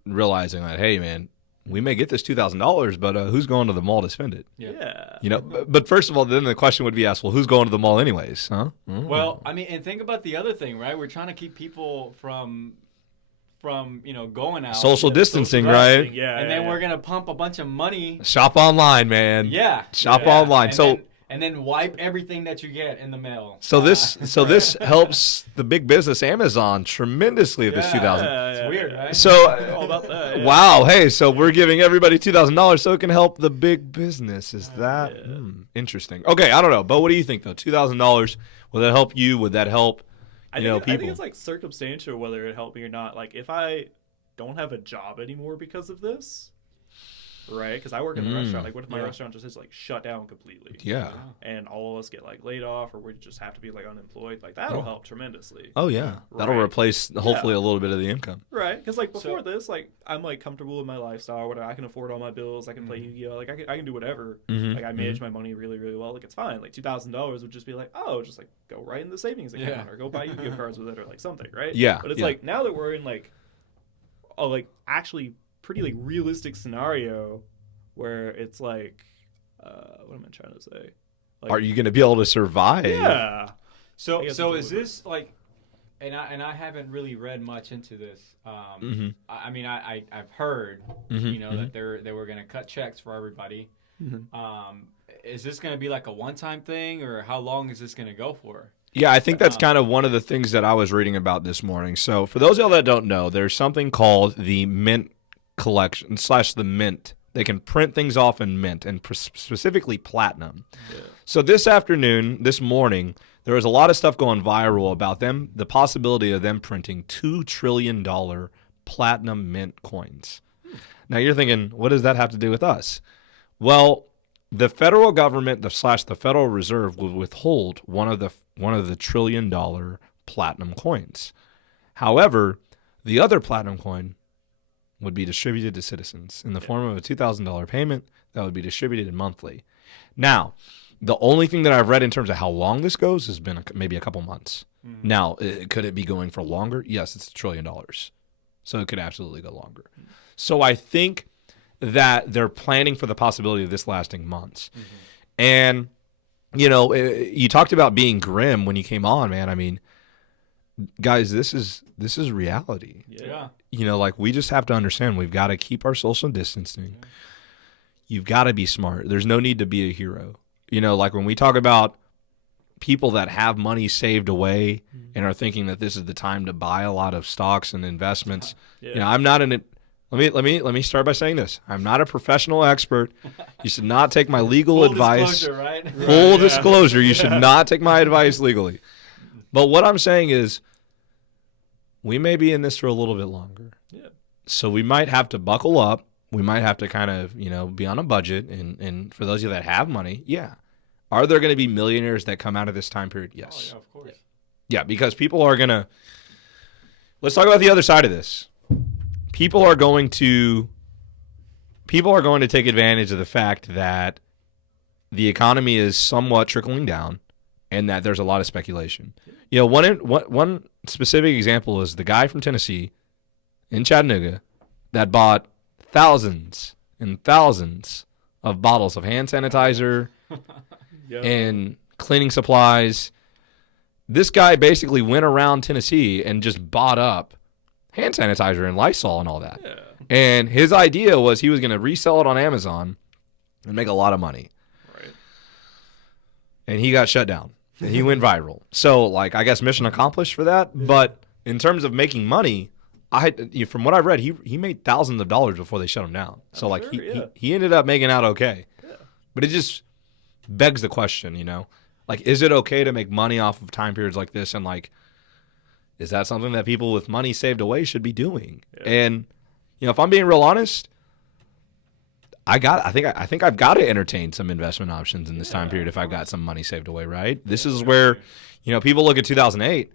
realizing that, hey, man, we may get this $2,000, but who's going to the mall to spend it? Yeah. But first of all, then the question would be asked, well, who's going to the mall anyways? Huh? Mm-hmm. Well, I mean, and think about the other thing, right? We're trying to keep people from going out. Social distancing, right? Yeah. And then we're going to pump a bunch of money. Shop online, man. Yeah. Shop online. And then wipe everything that you get in the mail. So this helps the big business Amazon tremendously with this $2,000. It's weird, right? So all about that. Yeah. Wow, hey, so we're giving everybody $2,000 so it can help the big business. Is that interesting? Okay, I don't know, but what do you think though? $2,000, will that help you? Would that help people? I think it's circumstantial whether it helped me or not. If I don't have a job anymore because of this. Right, because I work in a restaurant. What if my restaurant just is shut down completely? Yeah, and all of us get laid off, or we just have to be unemployed. That'll help tremendously. Oh yeah, that'll replace hopefully a little bit of the income. Right, because before this, I'm comfortable with my lifestyle. Whatever, I can afford all my bills. I can play Yu-Gi-Oh. I can do whatever. Mm-hmm. I manage my money really, really well. It's fine. $2,000 would just be just go right in the savings account or go buy Yu-Gi-Oh cards with it or something. Right. Yeah. But it's now that we're in actually pretty realistic scenario where it's what am I trying to say? Are you going to be able to survive? Yeah. So is this and I haven't really read much into this. Mm-hmm. I mean, I've heard, Mm-hmm. that they were going to cut checks for everybody. Is this going to be like a one-time thing, or how long is this going to go for? Yeah, I think that's kind of one of the things that I was reading about this morning. So for those of y'all that don't know, there's something called the mint collection / the mint. They can print things off in mint, and specifically platinum. Yeah. So this morning, there was a lot of stuff going viral about them, the possibility of them printing $2 trillion platinum mint coins. Now you're thinking, what does that have to do with us? Well, the federal government / the Federal Reserve will withhold one of the $1 trillion platinum coins. However, the other platinum coin would be distributed to citizens in the form of a $2,000 payment that would be distributed monthly. Now, the only thing that I've read in terms of how long this goes has been maybe a couple months. Mm-hmm. Now, could it be going for longer? Yes, it's $1 trillion. So it could absolutely go longer. Mm-hmm. So I think that they're planning for the possibility of this lasting months. Mm-hmm. And, you talked about being grim when you came on, man. I mean, guys, this is reality. Yeah. We just have to understand we've got to keep our social distancing. Yeah. You've got to be smart. There's no need to be a hero. When we talk about people that have money saved away and are thinking that this is the time to buy a lot of stocks and investments, I'm not in it. Let me start by saying this. I'm not a professional expert. You should not take my legal advice. Disclosure, right? Full disclosure. You should not take my advice legally. But what I'm saying is we may be in this for a little bit longer. Yeah. So we might have to buckle up. We might have to kind of, be on a budget. And for those of you that have money, yeah. Are there going to be millionaires that come out of this time period? Yes. Oh, yeah, of course. Yeah, because people are going to – let's talk about the other side of this. People are going to take advantage of the fact that the economy is somewhat trickling down and that there's a lot of speculation. One specific example is the guy from Tennessee in Chattanooga that bought thousands and thousands of bottles of hand sanitizer and cleaning supplies. This guy basically went around Tennessee and just bought up hand sanitizer and Lysol and all that. Yeah. And his idea was he was going to resell it on Amazon and make a lot of money. Right. And he got shut down. And he went viral. So, I guess mission accomplished for that. Yeah. But in terms of making money, from what I've read, he made thousands of dollars before they shut him down. So, he ended up making out okay. Yeah. But it just begs the question, is it okay to make money off of time periods like this? And, is that something that people with money saved away should be doing? Yeah. And, if I'm being real honest, I think I've got to entertain some investment options in this time period if I've got some money saved away, right? This is where, people look at 2008.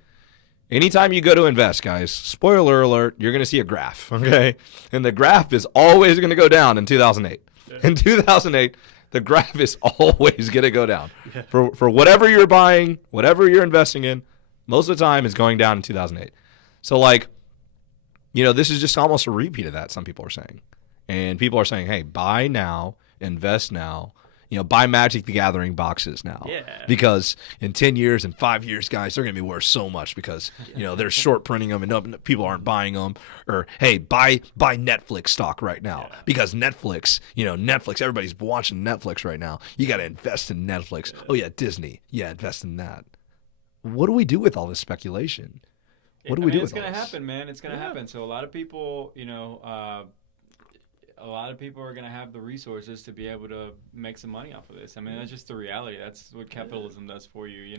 Anytime you go to invest, guys, spoiler alert, you're going to see a graph, okay? And the graph is always going to go down in 2008. Yeah. In 2008, the graph is always going to go down. Yeah. For whatever you're buying, whatever you're investing in, most of the time it's going down in 2008. So, this is just almost a repeat of that, some people are saying. And people are saying, hey, buy now, invest now, buy Magic the Gathering boxes now. Yeah. Because in 10 years and 5 years, guys, they're going to be worth so much because, they're short printing them and people aren't buying them. Or, hey, buy Netflix stock right now because Netflix, everybody's watching Netflix right now. You got to invest in Netflix. Oh, yeah, Disney. Yeah, invest in that. What do we do with all this speculation? What do we do with all this? It's going to happen, man. It's going to happen. So a lot of people, are going to have the resources to be able to make some money off of this. I mean, that's just the reality. That's what capitalism does for you,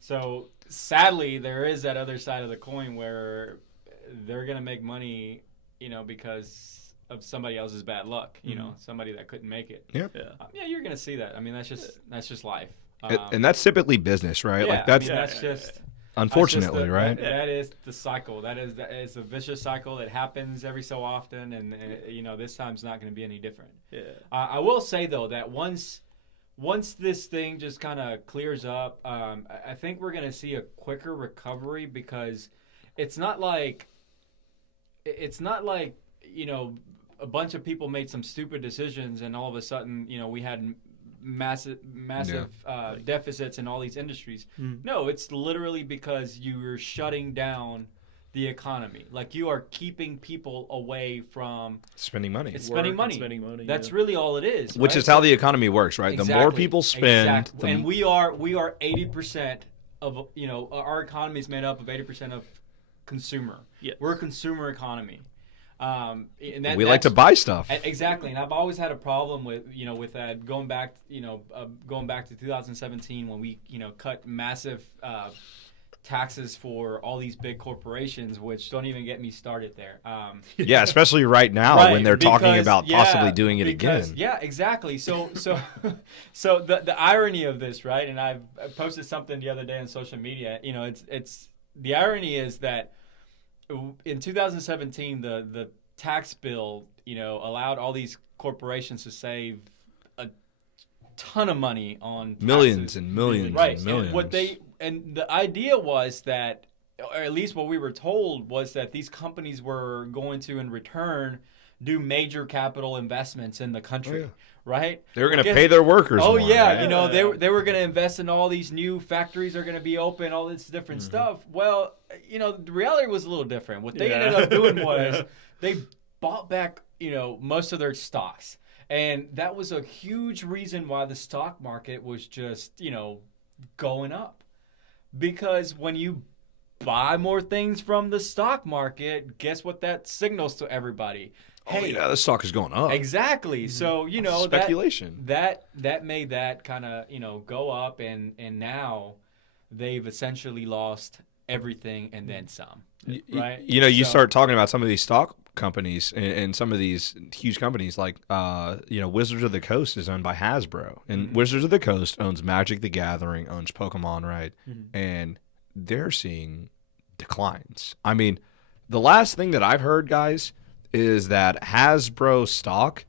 So sadly, there is that other side of the coin where they're going to make money, because of somebody else's bad luck, somebody that couldn't make it. Yeah. Yeah, you're going to see that. I mean, that's just life. And that's typically business, right? Yeah, that's just unfortunately, right? That is the cycle. It's a vicious cycle that happens every so often, and this time's not going to be any different. Yeah. I will say though that once this thing just kind of clears up, I think we're going to see a quicker recovery because it's not like a bunch of people made some stupid decisions and all of a sudden we had massive deficits in all these industries. No, it's literally because you're shutting down the economy. Like, you are keeping people away from spending money. It's spending money. That's really all it is. Which right? is how the economy works, right? Exactly, the more people spend, and we are 80% of, our economy is made up of 80% of consumer. Yes. We're a consumer economy. And we like to buy stuff. Exactly, and I've always had a problem with that, going back to 2017 when we cut massive taxes for all these big corporations, which don't even get me started there. Yeah, especially right now when they're talking about possibly doing it again. Yeah, exactly. So the irony of this, right? And I posted something the other day on social media. It's the irony is that in 2017, the tax bill, allowed all these corporations to save a ton of money on millions taxes. and millions right. and millions. And the idea was that, or at least what we were told, was that these companies were going to, in return, do major capital investments in the country. Right? They were going to pay their workers more. Yeah, right? they were going to invest in all these new factories are going to be open, all this different stuff. Well, the reality was a little different. What they ended up doing was they bought back, most of their stocks. And that was a huge reason why the stock market was just, going up. Because when you buy more things from the stock market, guess what that signals to everybody? Hey, the stock is going up. Exactly. So, speculation. That made that kind of, go up, and now they've essentially lost everything and then some. Right? You start talking about some of these stock companies and some of these huge companies like Wizards of the Coast is owned by Hasbro, and Wizards of the Coast owns Magic the Gathering, owns Pokemon, right? And they're seeing declines. I mean, the last thing that I've heard, guys, is that Hasbro stock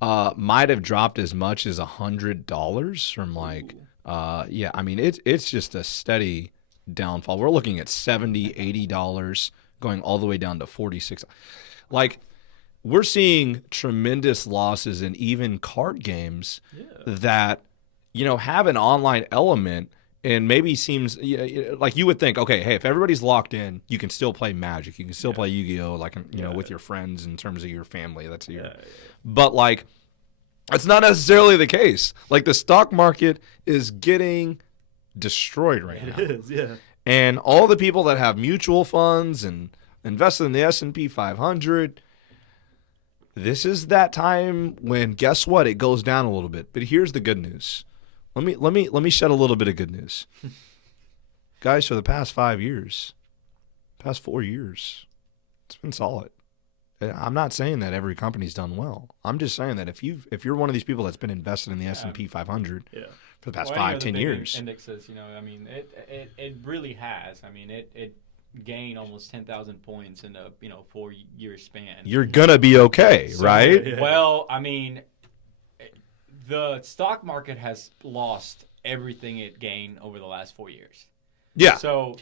might have dropped as much as $100 from I mean, it's just a steady downfall. We're looking at $70, $80 going all the way down to $46. Like, we're seeing tremendous losses in even card games that, have an online element and maybe seems like you would think, okay, hey, if everybody's locked in, you can still play Magic. You can still play Yu-Gi-Oh! With your friends in terms of your family. But, that's not necessarily the case. Like, the stock market is getting destroyed right now. It is, yeah. And all the people that have mutual funds and invested in the S&P 500, this is that time when, guess what, it goes down a little bit. But here's the good news. Let me shed a little bit of good news. Guys, for the past 4 years, it's been solid. I'm not saying that every company's done well. I'm just saying that if you're one of these people that's been invested in the S&P 500 for the past 5-10 years, indexes, I mean, it really has. I mean, it gained almost 10,000 points in a 4-year span. You're gonna be okay, right? Yeah. Well, I mean, the stock market has lost everything it gained over the last 4 years. Yeah. So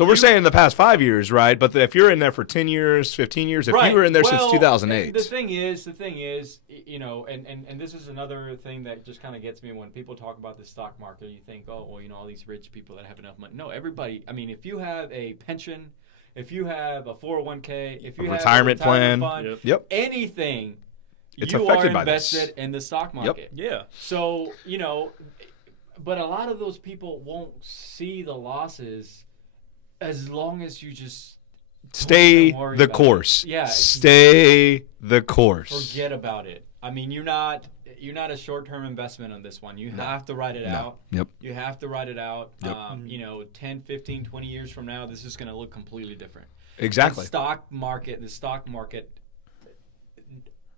we're saying the past 5 years, right? But if you're in there for 10 years, 15 years, if you were in there since 2008. The thing is, and this is another thing that just kind of gets me when people talk about the stock market. You think, oh, well, all these rich people that have enough money. No, everybody. I mean, if you have a pension, if you have a 401k, if you have retirement a retirement plan, fund, anything, it's you affected are by this. invested in the stock market. Yeah. So, but a lot of those people won't see the losses as long as you just stay the course. Yeah. Stay the course. Forget about it. I mean, you're not a short-term investment on this one. You have to ride it out. Yep. You have to ride it out. Yep. 10, 15, 20 years from now, this is going to look completely different. Exactly. The stock market,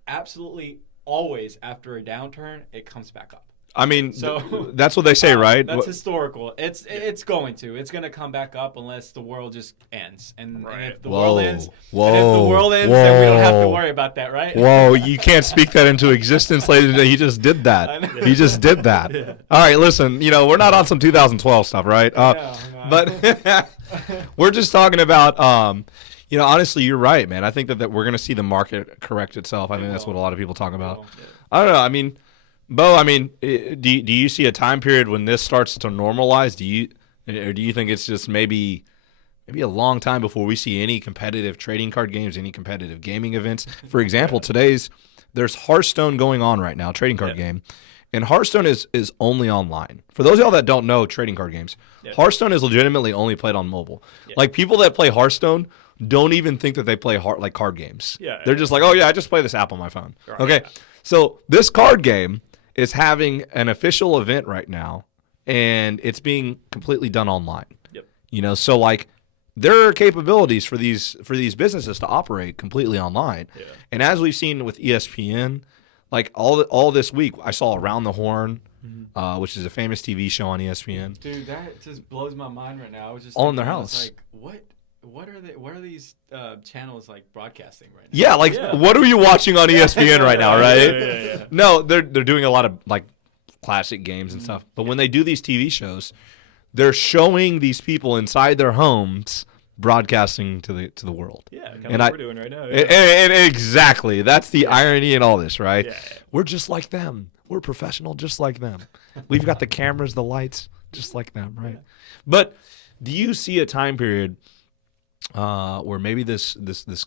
absolutely always after a downturn, it comes back up. I mean, so that's what they say, right? That's historical. It's going to come back up unless the world just ends. And if the world ends, then we don't have to worry about that, right? Whoa, you can't speak that into existence, ladies and gentlemen. He just did that. He just did that. Yeah. All right, listen, we're not on some 2012 stuff, right? No. But we're just talking about honestly, you're right, man. I think that we're going to see the market correct itself. I think that's what a lot of people talk about. I don't know. I mean, Bo, I mean, do you see a time period when this starts to normalize? Or do you think it's just maybe a long time before we see any competitive trading card games, any competitive gaming events? For example, there's Hearthstone going on right now, trading card game, and Hearthstone is only online. For those of y'all that don't know trading card games, Hearthstone is legitimately only played on mobile. Like people that play Hearthstone don't even think that they play like card games. They're just like, oh yeah, I just play this app on my phone. Right. Okay, so this card game is having an official event right now, and it's being completely done online. So like there are capabilities for these businesses to operate completely online. And as we've seen with ESPN, like all this week, I saw Around the Horn, which is a famous TV show on ESPN. Dude, that just blows my mind right now. I was just all in their house. Like, what are these channels like broadcasting right now? Yeah, like what are you watching on ESPN right now, right? No, they're doing a lot of like classic games and stuff. But when they do these TV shows, they're showing these people inside their homes broadcasting to the world. Yeah, kind of like we're doing right now. And exactly. That's the irony in all this, right? We're just like them. We're professional just like them. We've got the cameras, the lights, just like them, right? But do you see a time period where maybe this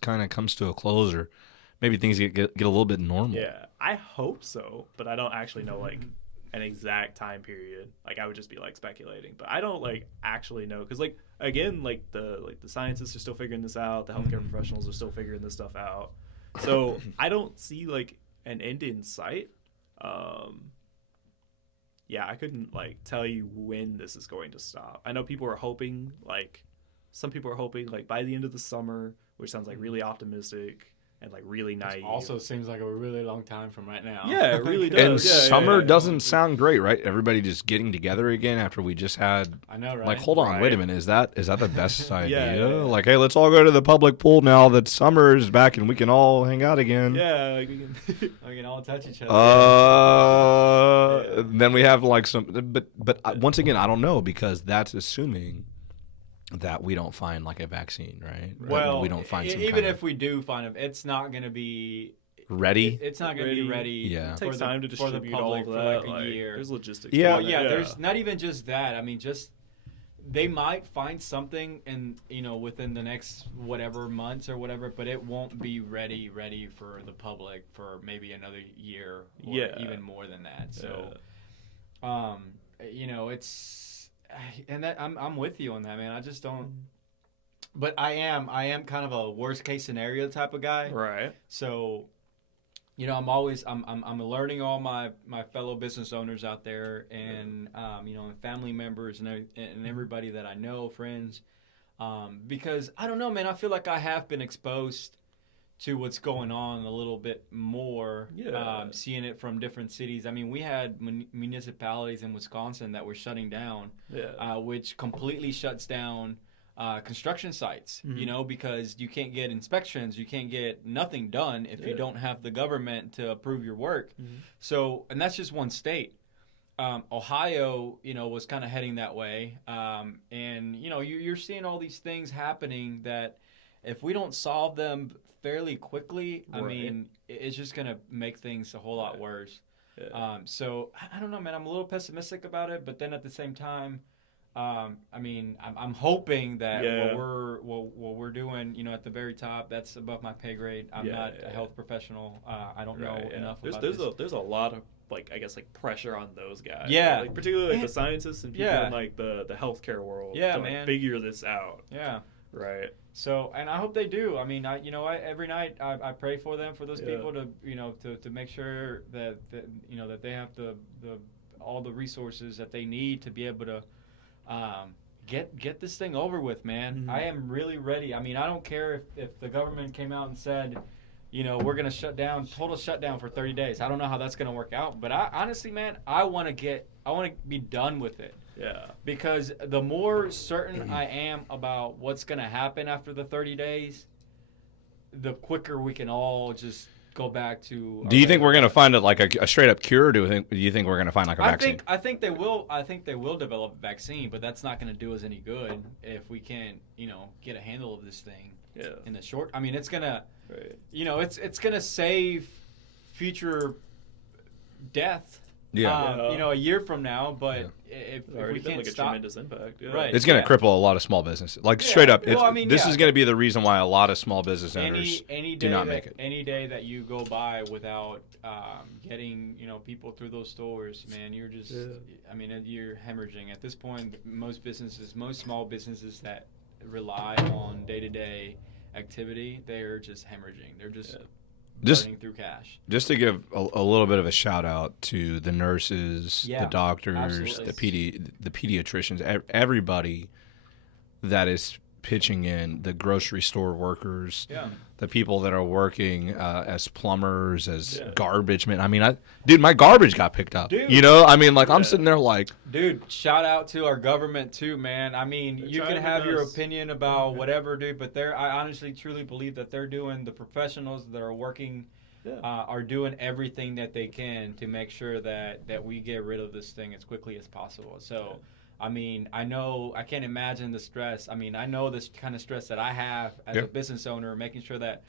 kind of comes to a close, or maybe things get a little bit normal? Yeah, I hope so, but I don't actually know like an exact time period. Like I would just be like speculating, but I don't like actually know, because like again, like the scientists are still figuring this out, the healthcare professionals are still figuring this stuff out, so I don't see like an end in sight. I couldn't like tell you when this is going to stop. I know people are hoping, like some people are hoping like by the end of the summer, which sounds like really optimistic and like really naive. It also seems like a really long time from right now. Yeah, it really does. And summer doesn't sound great, right? Everybody just getting together again after we just had. I know, right? Like, hold on, wait a minute. Is that the best idea? Like, hey, let's all go to the public pool now that summer is back and we can all hang out again. Yeah, like we can all touch each other. Then we have like some, but once again, I don't know, because that's assuming that we don't find like a vaccine, right? Well, we don't find even if we do find it, it's not going to be ready. It's not going to be ready. Yeah, it takes time to distribute for the public all for that. like a year. There's logistics. Yeah, there's not even just that. I mean, just they might find something within the next whatever months or whatever, but it won't be ready for the public for maybe another year or even more than that. So, it's. And that I'm with you on that, man. I just don't. But I am kind of a worst case scenario type of guy, right? So, I'm learning all my fellow business owners out there, and and family members and everybody that I know, friends, because I don't know, man. I feel like I have been exposed to what's going on a little bit more, seeing it from different cities. I mean, we had municipalities in Wisconsin that were shutting down, which completely shuts down construction sites, because you can't get inspections, you can't get nothing done if you don't have the government to approve your work. So, and that's just one state. Ohio, was kind of heading that way. And, you're seeing all these things happening that if we don't solve them fairly quickly, I mean, it's just going to make things a whole lot worse. So I don't know, man. I'm a little pessimistic about it, but then at the same time, I mean, I'm hoping that what we're doing, at the very top, that's above my pay grade. I'm not a health professional. I don't know enough about this. There's a lot of pressure on those guys. Yeah, like particularly the scientists and people in like the healthcare world. Yeah, to figure this out. Yeah. Right. So, and I hope they do. I mean, every night I pray for them, for those people to make sure that that they have all the resources that they need to be able to get this thing over with, man. I am really ready. I mean, I don't care if the government came out and said, we're going to total shutdown for 30 days. I don't know how that's going to work out, but I honestly, man, I want to be done with it. Yeah. Because the more certain I am about what's going to happen after the 30 days, the quicker we can all just go back to. Do you think we're going to find a straight up cure? Or do you think we're going to find like a vaccine? I think they will. I think they will develop a vaccine, but that's not going to do us any good if we can't, get a handle of this thing. Yeah. In the short, I mean, it's gonna, it's gonna save future death Yeah. you know, a year from now. But Yeah. if It's already we been can't like a stop, tremendous impact. Yeah. Right. It's going to Yeah. cripple a lot of small businesses. Like Yeah. straight up, Well, it's, I mean, this yeah. is going to be the reason why a lot of small business owners any do day not that, make it. any day that you go by without getting, you know, people through those stores, man, you're just, I mean, you're hemorrhaging at this point. Most small businesses that rely on day-to-day activity, they're just hemorrhaging. They're just burning through cash. Just to give a little bit of a shout out to the nurses, Yeah, the doctors, absolutely. the pediatricians, everybody that is pitching in, the grocery store workers, the people that are working as plumbers, as garbage men. I mean, dude, my garbage got picked up. Dude. You know, I mean, like I'm sitting there like, dude, shout out to our government too, man. I mean, you can have your opinion about whatever, dude, but I honestly, truly believe that they're doing, the professionals that are working are doing everything that they can to make sure that we get rid of this thing as quickly as possible. So, I mean, I can't imagine the stress. I mean, I know this kind of stress that I have as a business owner, making sure that.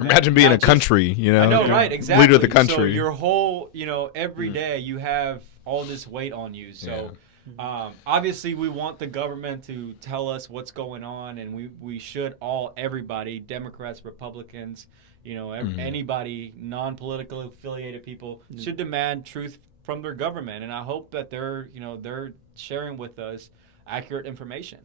Imagine being a country, you know. I know, right? Exactly. Leader of the country. So your whole, you know, every day you have all this weight on you. So, obviously, we want the government to tell us what's going on, and we should everybody, Democrats, Republicans, you know, anybody, non-political affiliated people, should demand truth from their government, and I hope that they're sharing with us accurate information.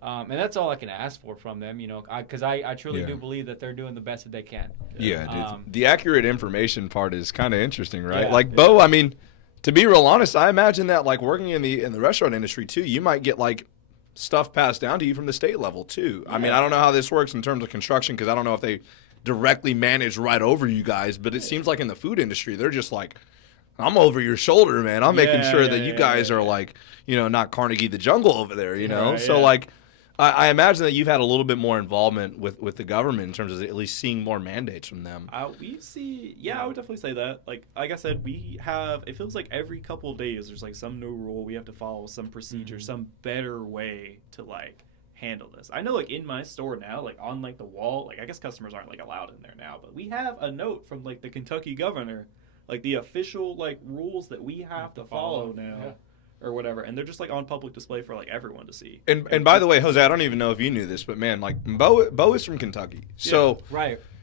And that's all I can ask for from them, you know, because I truly do believe that they're doing the best that they can. Yeah, dude. The accurate information part is kind of interesting, right? Yeah. Like, Bo, I mean, to be real honest, I imagine that, like, working in the restaurant industry, too, you might get, like, stuff passed down to you from the state level, too. I mean, I don't know how this works in terms of construction because I don't know if they directly manage right over you guys, but it seems like in the food industry, they're just like, I'm over your shoulder, man. I'm making sure that you guys are like, you know, not Carnegie the Jungle over there, you know? So, like, I imagine that you've had a little bit more involvement with the government in terms of at least seeing more mandates from them. We see, I would definitely say that. Like I said, we have, it feels like every couple of days there's like some new rule we have to follow, some procedure, some better way to like handle this. I know like in my store now, like on like the wall, like I guess customers aren't like allowed in there now, but we have a note from like the Kentucky governor, like the official like rules that we have to follow now. Or whatever, and they're just like on public display for like everyone to see. And by the way, Jose, I don't even know if you knew this, but man, like Bo is from Kentucky, so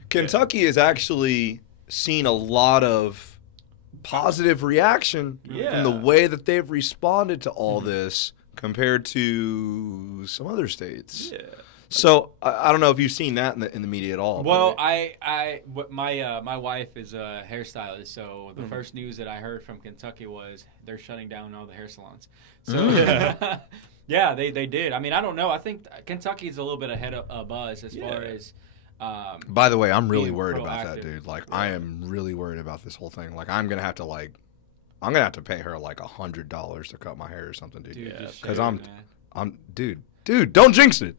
Kentucky has actually seen a lot of positive reaction from the way that they've responded to all this compared to some other states. So I don't know if you've seen that in the media at all. Well, my wife is a hairstylist, so the first news that I heard from Kentucky was they're shutting down all the hair salons. So yeah, they did. I mean, I don't know. I think Kentucky's a little bit ahead of us as far as. By the way, I'm really worried proactive. about that, dude. Like, I am really worried about this whole thing. Like, I'm gonna have to pay her like $100 to cut my hair or something, dude. Because dude, don't jinx it.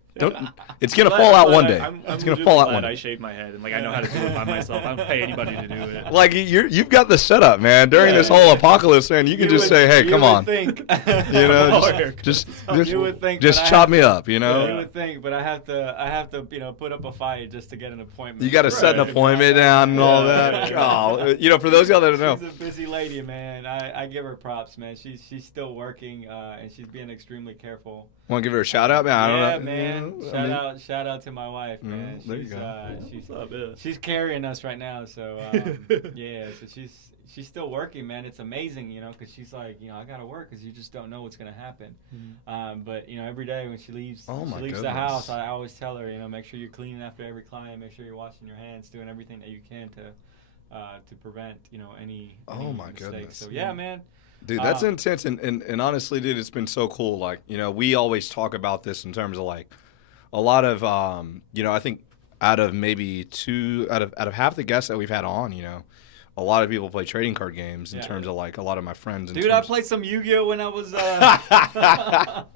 It's gonna fall out one day. It's gonna fall out one day. I shave my head and like I know how to do it by myself. I don't pay anybody to do it. Like you've got the setup, man. During this whole apocalypse, man, you can just say, "Hey, come on," think, you know, just chop me up, you know. You would think, but I have to, you know, put up a fight just to get an appointment. You got to set an appointment down and all that. Oh, you know, for those y'all that don't know, she's a busy lady, man. I give her props, man. She's still working and she's being extremely careful. Want to give her a shout out, man? I don't know. Man. Shout out to my wife, man. There you go. She's carrying us right now, so so she's still working, man. It's amazing, you know, because she's like, you know, I gotta work because you just don't know what's gonna happen. But you know, every day when she leaves, the house, I always tell her, you know, make sure you're cleaning after every client, make sure you're washing your hands, doing everything that you can to prevent, you know, any mistakes. Goodness. So yeah, man. Dude, that's intense, and honestly, dude, it's been so cool. Like, you know, we always talk about this in terms of like a lot of, you know, I think out of half the guests that we've had on, you know, a lot of people play trading card games in terms of like a lot of my friends. Dude, I played some Yu-Gi-Oh when I was back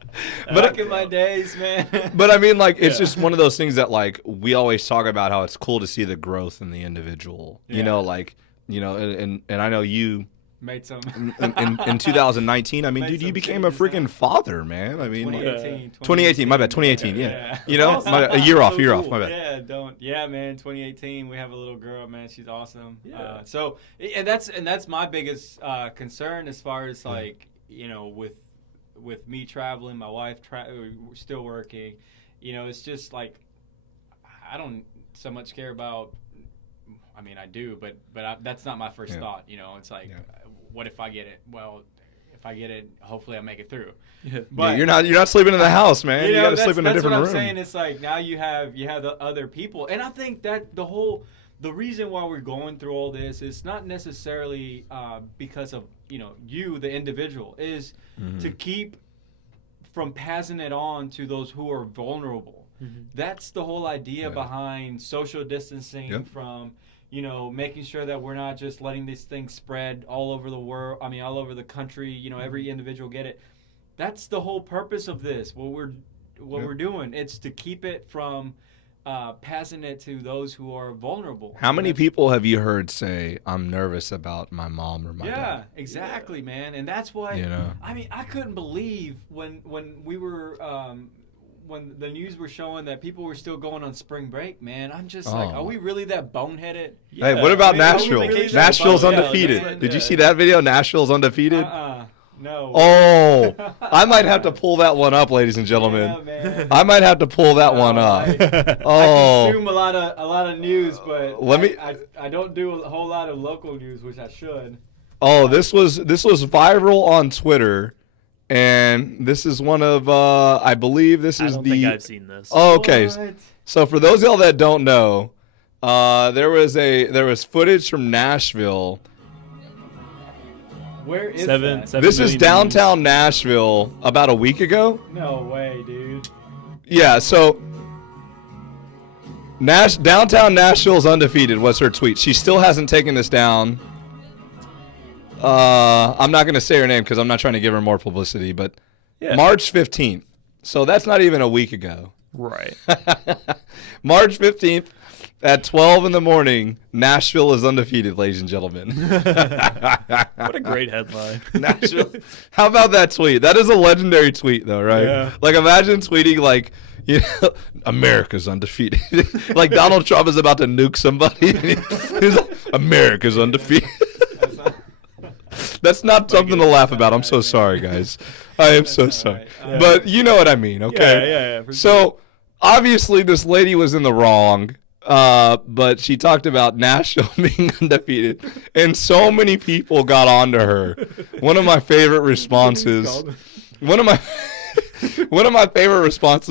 in my days, man. But I mean, like, it's just one of those things that like we always talk about how it's cool to see the growth in the individual. You know, like, you know, and I know you Made some. in 2019. I mean, Made dude, you some became a changes, freaking father, man. I mean, 2018. my bad, 2018. Yeah. You know, a year off. My bad. Yeah, man. 2018. We have a little girl, man. She's awesome. Yeah. So, and that's my biggest concern as far as like, you know, with me traveling, my wife still working. You know, it's just like I don't so much care about. I mean, I do, but that's not my first thought. You know, it's like, what if I get it? Well, if I get it, hopefully I make it through. Yeah. But you're not sleeping in the house, man. You got to sleep in a different room. That's what I'm saying. It's like now you have the other people, and I think that the reason why we're going through all this is not necessarily because of you the individual, is to keep from passing it on to those who are vulnerable. Mm-hmm. That's the whole idea behind social distancing from. Making sure that we're not just letting these things spread all over the world. I mean, all over the country. Every individual get it. That's the whole purpose of this. What we're doing. It's to keep it from passing it to those who are vulnerable. How many people have you heard say, "I'm nervous about my mom or my dad"? Yeah, exactly, man. And that's why. I mean, I couldn't believe when we were. When the news were showing that people were still going on spring break, man, I'm just like, are we really that boneheaded? Hey, what about Nashville? Nashville's undefeated. Did you see that video? Nashville's undefeated? No. Oh, I might have to pull that one up, ladies and gentlemen. Yeah, man. I might have to pull that one up. I consume a lot of news, but I don't do a whole lot of local news, which I should. Oh, this was viral on Twitter. And this is one of, I believe this is I don't think I've seen this. Oh, okay. What? So for those of y'all that don't know, there was footage from Nashville. Where is Seven that? This is million downtown Nashville about a week ago. No way, dude. Yeah, so downtown Nashville's undefeated was her tweet. She still hasn't taken this down. I'm not going to say her name because I'm not trying to give her more publicity, but March 15th. So that's not even a week ago. Right. March 15th at 12 in the morning, Nashville is undefeated, ladies and gentlemen. What a great headline. Nashville. How about that tweet? That is a legendary tweet, though, right? Yeah. Like, imagine tweeting, like, America's undefeated. Like, Donald Trump is about to nuke somebody. He's like, America's undefeated. That's not something to laugh about. I'm so sorry, guys. I am so sorry. Right. But you know what I mean, okay? Yeah. For So, obviously, this lady was in the wrong, but she talked about Nashville being undefeated, and so many people got onto her. One of my favorite responses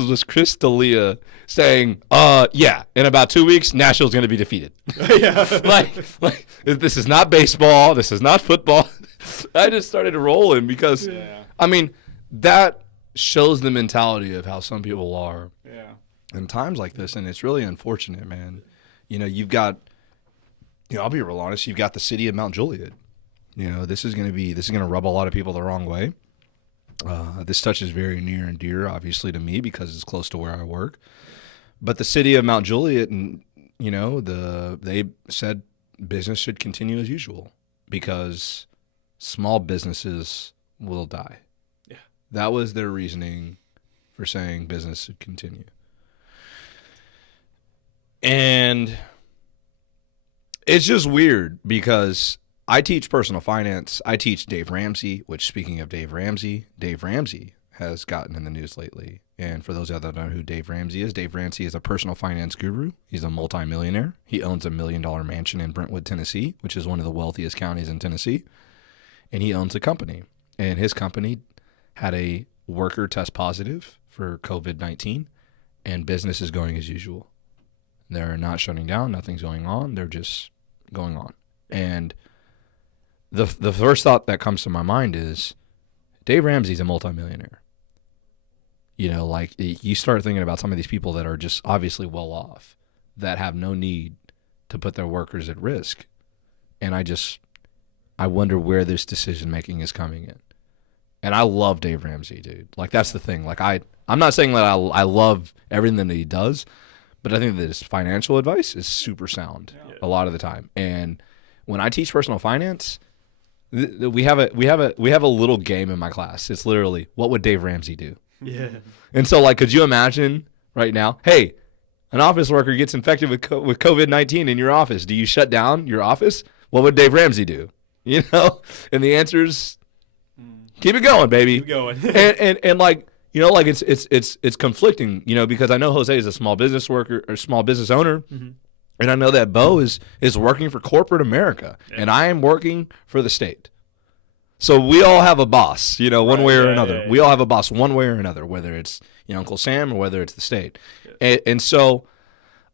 was Chris D'Elia saying, yeah, in about 2 weeks, Nashville's going to be defeated. like, this is not baseball. This is not football. I just started rolling because, I mean, that shows the mentality of how some people are in times like this, and it's really unfortunate, man. You've got, I'll be real honest, you've got the city of Mount Juliet. This is going to rub a lot of people the wrong way. This touches very near and dear, obviously, to me because it's close to where I work. But the city of Mount Juliet, and they said business should continue as usual because small businesses will die. Yeah, that was their reasoning for saying business should continue. And it's just weird because I teach personal finance. I teach Dave Ramsey, which, speaking of Dave Ramsey has gotten in the news lately. And for those that don't know who Dave Ramsey is a personal finance guru. He's a multimillionaire. He owns $1 million mansion in Brentwood, Tennessee, which is one of the wealthiest counties in Tennessee. And he owns a company. And his company had a worker test positive for COVID-19, and business is going as usual. They're not shutting down. Nothing's going on. They're just going on. And the first thought that comes to my mind is Dave Ramsey's a multimillionaire. Like you start thinking about some of these people that are just obviously well off, that have no need to put their workers at risk. And I wonder where this decision making is coming in. And I love Dave Ramsey, dude. Like, that's the thing. Like, I'm not saying that I love everything that he does, but I think that his financial advice is super sound a lot of the time. And when I teach personal finance, We have a little game in my class. It's literally, what would Dave Ramsey do? Yeah. And so, like, could you imagine right now? Hey, an office worker gets infected with COVID-19 in your office. Do you shut down your office? What would Dave Ramsey do? You know, and the answer is, keep it going, baby. Keep going. and like, you know, like it's conflicting, you know, because I know Jose is a small business worker or small business owner. Mhm. And I know that Bo is working for corporate America, and I am working for the state. So we all have a boss, you know, one way or another. We all have a boss one way or another, whether it's Uncle Sam or whether it's the state. Yeah. And so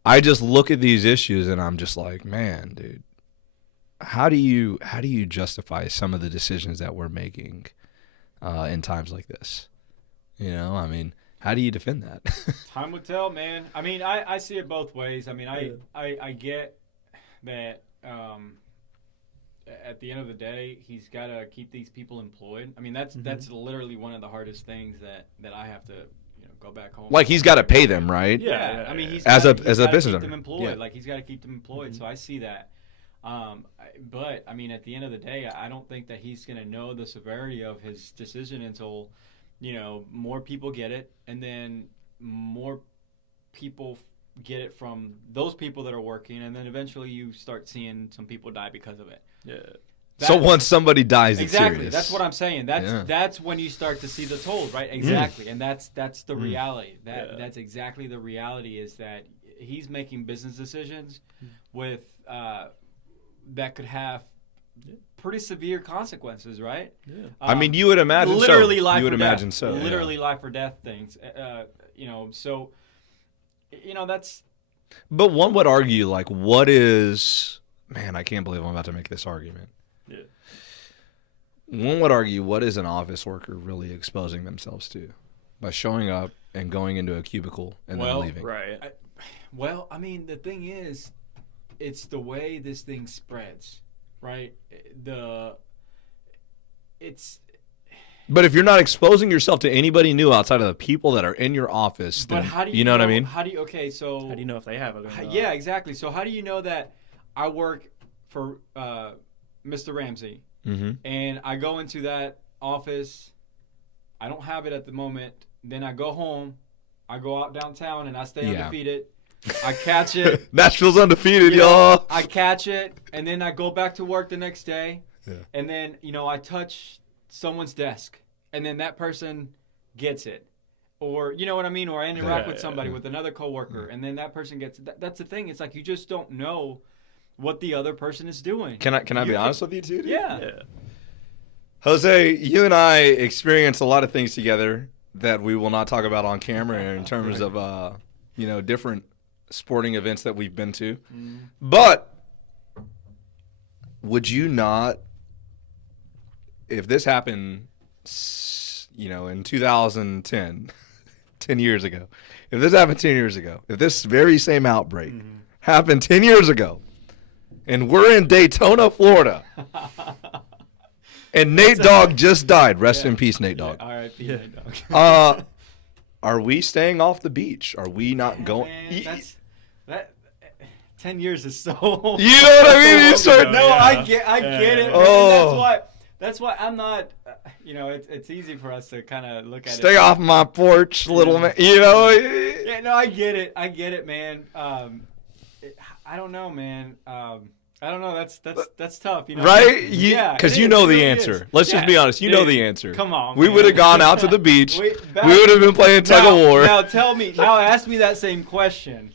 I just look at these issues and I'm just like, man, dude, how do you justify some of the decisions that we're making in times like this? You know, I mean, how do you defend that? Time will tell, man. I mean, I see it both ways. I mean, I get that at the end of the day, he's got to keep these people employed. I mean, that's literally one of the hardest things that I have to go back home. Like, he's got to pay them, right? Yeah. I mean, he's as a business owner. Keep them employed. Yeah. Like, he's got to keep them employed. So I see that. But I mean, at the end of the day, I don't think that he's going to know the severity of his decision until more people get it, and then more people get it from those people that are working, and then eventually you start seeing some people die because of it. Yeah. So once somebody dies, exactly, it's serious. that's what I'm saying. That's when you start to see the toll, right? Exactly, and that's the reality. That's exactly the reality, is that he's making business decisions with that could have pretty severe consequences, right? Yeah. I mean, you would imagine literally so. life You would or imagine death. so. Literally life or death things. So that's. But one would argue, like, what is? Man, I can't believe I'm about to make this argument. Yeah. One would argue, what is an office worker really exposing themselves to by showing up and going into a cubicle and then leaving? Right. I mean, the thing is, it's the way this thing spreads, right? But if you're not exposing yourself to anybody new outside of the people that are in your office, then, but how do you know what I mean? How do you? Okay, so How do you know if they have it or not? yeah, exactly. So how do you know that I work for Mr. Ramsey, and I go into that office, I don't have it at the moment, then I go home, I go out downtown, and I stay undefeated. I catch it. Nashville's undefeated, y'all. I catch it, and then I go back to work the next day, Yeah. and then I touch someone's desk, and then that person gets it, or you know what I mean, or I interact with somebody, with another coworker, and then that person gets it. That's the thing. It's like you just don't know what the other person is doing. Can I be honest with you too, dude? Yeah. Jose, you and I experienced a lot of things together that we will not talk about on camera in terms of different sporting events that we've been to. But would you not, if this happened, in 2010, 10 years ago, if this happened 10 years ago, if this very same outbreak happened 10 years ago, and we're in Daytona, Florida, and Nate Dogg just died. Rest in peace, Nate Dogg. R.I.P. Nate Dogg. Are we staying off the beach? Are we not going? Man, that 10 years is so. You know what I mean? You start. No, I get it. Man. Oh. That's why I'm not. It's easy for us to kind of look at Stay it. off my porch, little man. Yeah, no, I get it, man. I don't know, man. I don't know. That's tough, Right? Yeah, because it you is. know It the really answer. is. Let's just be honest. You know the answer. Come on, we man. would have gone out to the beach. We Back- would have been playing tug of war. Now tell me. Now ask me that same question.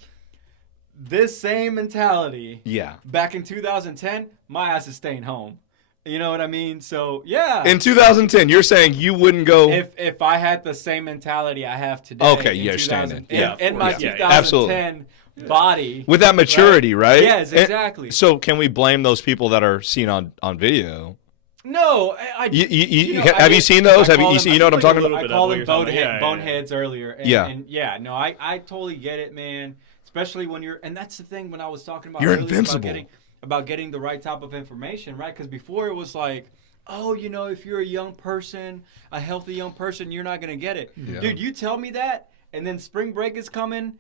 This same mentality. Yeah. Back in 2010, my ass is staying home. You know what I mean? So yeah. In 2010, you're saying you wouldn't go. If I had the same mentality I have today. Okay, in you're standing. 2000 Yeah, in my yeah, 2010 body. With that maturity, right? Yes, exactly. So can we blame those people that are seen on video? No, Have you seen those? Have you seen? You know what I'm talking about? I called them Yeah. boneheads earlier. And, Yeah. And no, I totally get it, man. Especially when you're, and that's the thing when I was talking about You're earlier invincible. about getting the right type of information, right? Because before it was like, oh, if you're a young person, a healthy young person, you're not gonna get it, dude. You tell me that, and then spring break is coming.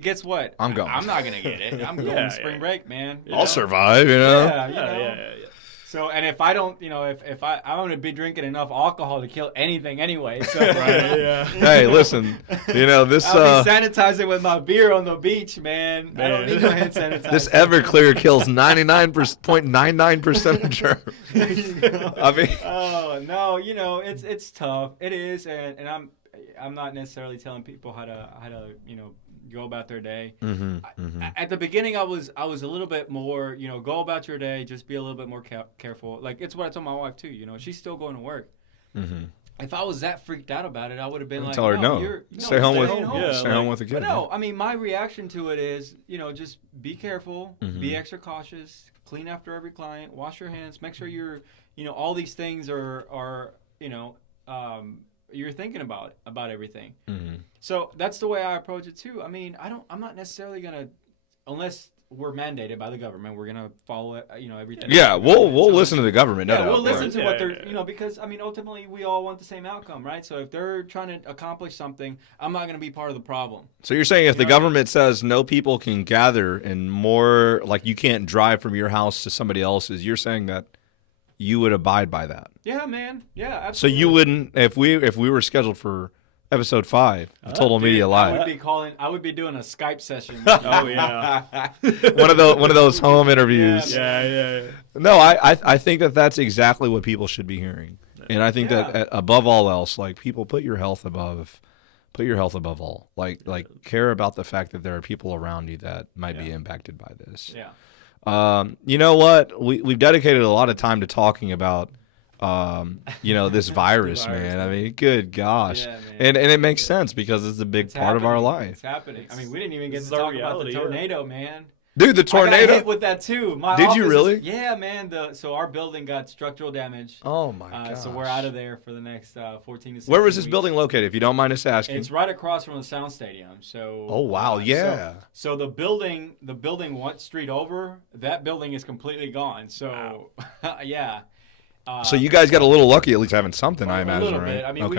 Guess what? I'm going. I'm not gonna get it. I'm going to spring break, man. I'll survive, you know. Yeah, Yeah. So, and if I don't, if I'm going to be drinking enough alcohol to kill anything anyway. So, Hey, listen, this I'll be sanitizing with my beer on the beach, man. I don't need no hand sanitizer. this Everclear kills 99.99% of germs. I mean, oh no, it's tough. It is, and I'm not necessarily telling people how to go about their day. At the beginning, I was a little bit more, go about your day, just be a little bit more careful. Like, it's what I told my wife too. She's still going to work. If I was that freaked out about it, I would have been like, tell her no. Stay home with the kid. But no, I mean, my reaction to it is, just be careful, be extra cautious, clean after every client, wash your hands, make sure you're, all these things are you're thinking about everything. So that's the way I approach it too. I mean, I'm not necessarily gonna, unless we're mandated by the government, we're gonna follow it, everything. Yeah, we'll listen to the government. We'll listen to what they're, because I mean, ultimately we all want the same outcome, right? So if they're trying to accomplish something, I'm not gonna be part of the problem. So you're saying if the government says no people can gather and more, like you can't drive from your house to somebody else's, you're saying that you would abide by that? Yeah, man. Yeah, absolutely. So you wouldn't, if we were scheduled for episode 5 of Total Media Live, I would be doing a Skype session. Oh yeah. one of those home interviews. Yeah. No, I think that's exactly what people should be hearing, and I think that above all else, like, people put your health above all. Like care about the fact that there are people around you that might be impacted by this. Yeah. You know what? We've dedicated a lot of time to talking about, this virus, man. I mean, good gosh. Yeah, and it makes sense because it's a big part of our life. It's happening. I mean, we didn't even get to talk about the tornado, man. Dude, the tornado. I got hit with that too. Did you really? Yeah, man. So our building got structural damage. Oh my god. So we're out of there for the next 14 to 16 Where was this weeks. building located, if you don't mind us asking? It's right across from the Sound Stadium. So. Oh wow, yeah. So the building one street over, that building is completely gone. So, yeah. So you guys got a little lucky, at least having something, I imagine, a little right? bit. I mean,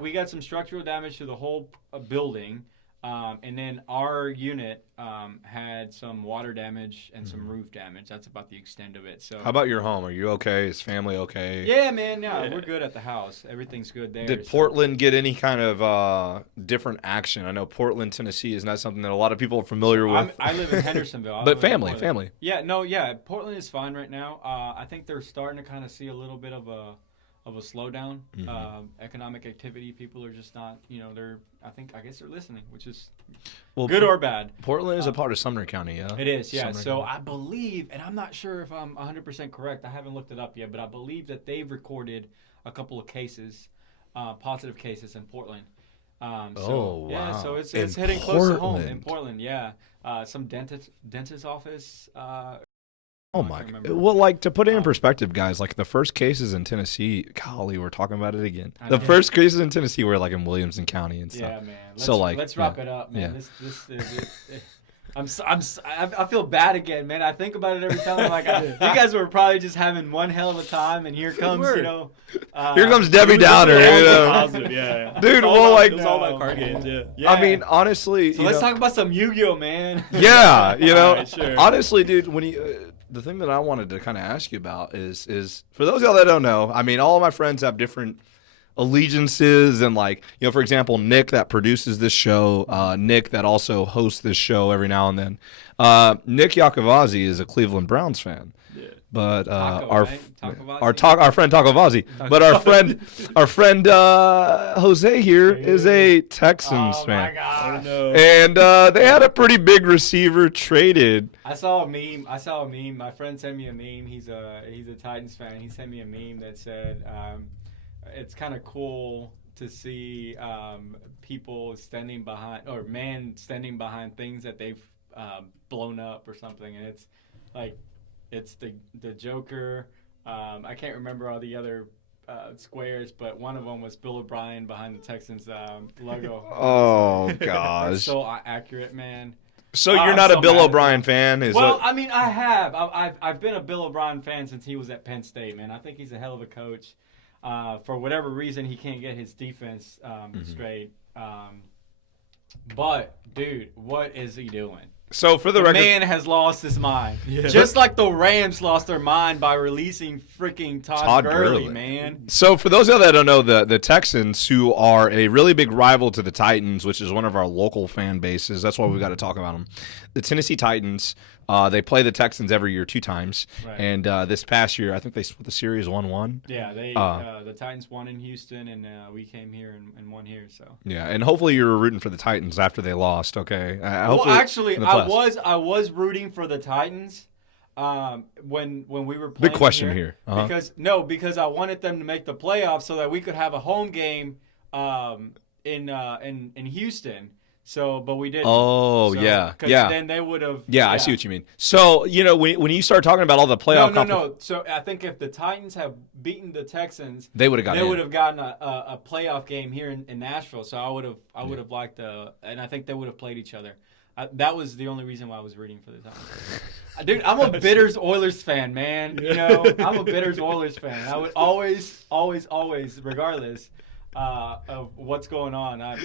we got some structural damage to the whole building, and then our unit had some water damage and some roof damage. That's about the extent of it. So. How about your home? Are you okay? Is family okay? Yeah, man. No, we're good at the house. Everything's good there. Did Portland get any kind of different action? I know Portland, Tennessee is not something that a lot of people are familiar with. I live in Hendersonville. But family. Yeah, Portland is fine right now. I think they're starting to kind of see a little bit of a slowdown. Economic activity. People are just not, I guess they're listening, which is good or bad. Portland is a part of Sumner County, yeah? It is, yeah. Sumner So County. I believe, and I'm not sure if I'm 100% correct. I haven't looked it up yet, but I believe that they've recorded a couple of cases, positive cases in Portland. Wow. Yeah, so it's hitting Portland. close to home in Portland, yeah. Some dentist office. Oh my! Well, like, to put it in perspective, guys, like the first cases in Tennessee, golly, we're talking about it again. The first cases in Tennessee were like in Williamson County and stuff. Yeah, man. Let's wrap it up, man. Yeah. I feel bad again, man. I think about it every time. I'm like, you guys were probably just having one hell of a time, and here comes, here comes Debbie Downer. Positive, yeah. Dude, it was all about card games, yeah. I mean, honestly, so let's talk about some Yu-Gi-Oh, man. Yeah, Alright, sure. honestly, dude, when you. The thing that I wanted to kind of ask you about is for those of y'all that don't know, I mean, all of my friends have different allegiances, and, like, for example, Nick that produces this show, Nick that also hosts this show every now and then. Nick Yakovazzi is a Cleveland Browns fan. Yeah. But our friend Taco Vazzi, but our friend Jose here is a Texans fan. Oh my gosh. No. And they had a pretty big receiver traded. I saw a meme. My friend sent me a meme. He's a Titans fan. He sent me a meme that said, it's kind of cool to see people standing behind things that they've blown up or something, and it's like, it's the Joker. I can't remember all the other squares, but one of them was Bill O'Brien behind the Texans logo. Oh That's gosh! so accurate, man. So you're not a Bill O'Brien fan? I mean, I have. I've been a Bill O'Brien fan since he was at Penn State, man. I think he's a hell of a coach. For whatever reason, he can't get his defense straight. But dude, what is he doing? So for the The record, man has lost his mind. Just like the Rams lost their mind by releasing freaking Todd Gurley, man. So for those of you that don't know, the Texans, who are a really big rival to the Titans, which is one of our local fan bases, that's why we've got to talk about them. The Tennessee Titans, they play the Texans every year 2 times. Right. And this past year, I think they split the series 1-1. Yeah, the Titans won in Houston, and we came here and won here. So Yeah, and hopefully you were rooting for the Titans after they lost, okay? well, actually, I was rooting for the Titans when we were playing. Big question here. Uh-huh. Because I wanted them to make the playoffs so that we could have a home game in Houston. So, but we didn't. Oh, So- yeah. 'cause Yeah. Then they would have. Yeah, I see what you mean. So, when you start talking about all the playoff No. So I think if the Titans have beaten the Texans, they would have gotten they in. would have gotten a playoff game here in Nashville. So I would have liked and I think they would have played each other. That was the only reason why I was rooting for the Titans. Dude, I'm a Bitters Oilers fan, man. I'm a Bitters Oilers fan. I would always, regardless of what's going on, I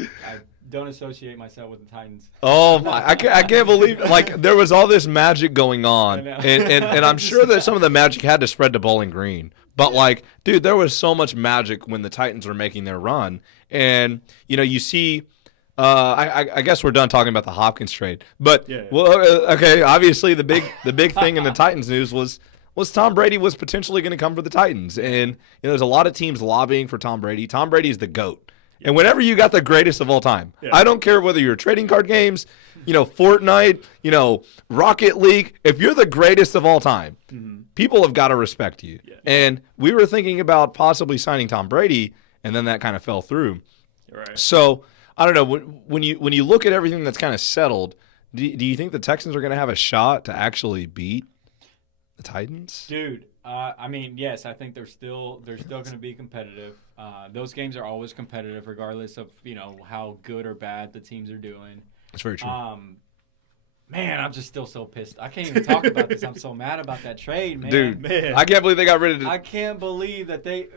don't associate myself with the Titans. Oh my! I can't believe there was all this magic going on, I know. and I'm sure that some of the magic had to spread to Bowling Green. But dude, there was so much magic when the Titans were making their run, and you see. I guess we're done talking about the Hopkins trade, but okay. Obviously, the big thing in the Titans news was Tom Brady was potentially going to come for the Titans, and there's a lot of teams lobbying for Tom Brady. Tom Brady's the GOAT. And whenever you got the greatest of all time, I don't care whether you're trading card games, Fortnite, Rocket League. If you're the greatest of all time, people have got to respect you. Yeah. And we were thinking about possibly signing Tom Brady, and then that kind of fell through. Right. So I don't know. When you look at everything that's kind of settled, do you think the Texans are going to have a shot to actually beat the Titans? Dude, I mean, yes, I think they're still going to be competitive. Those games are always competitive, regardless of how good or bad the teams are doing. That's very true. Man, I'm just still so pissed. I can't even talk about this. I'm so mad about that trade, man. Dude, Man. I can't believe they got rid of. I can't believe that they,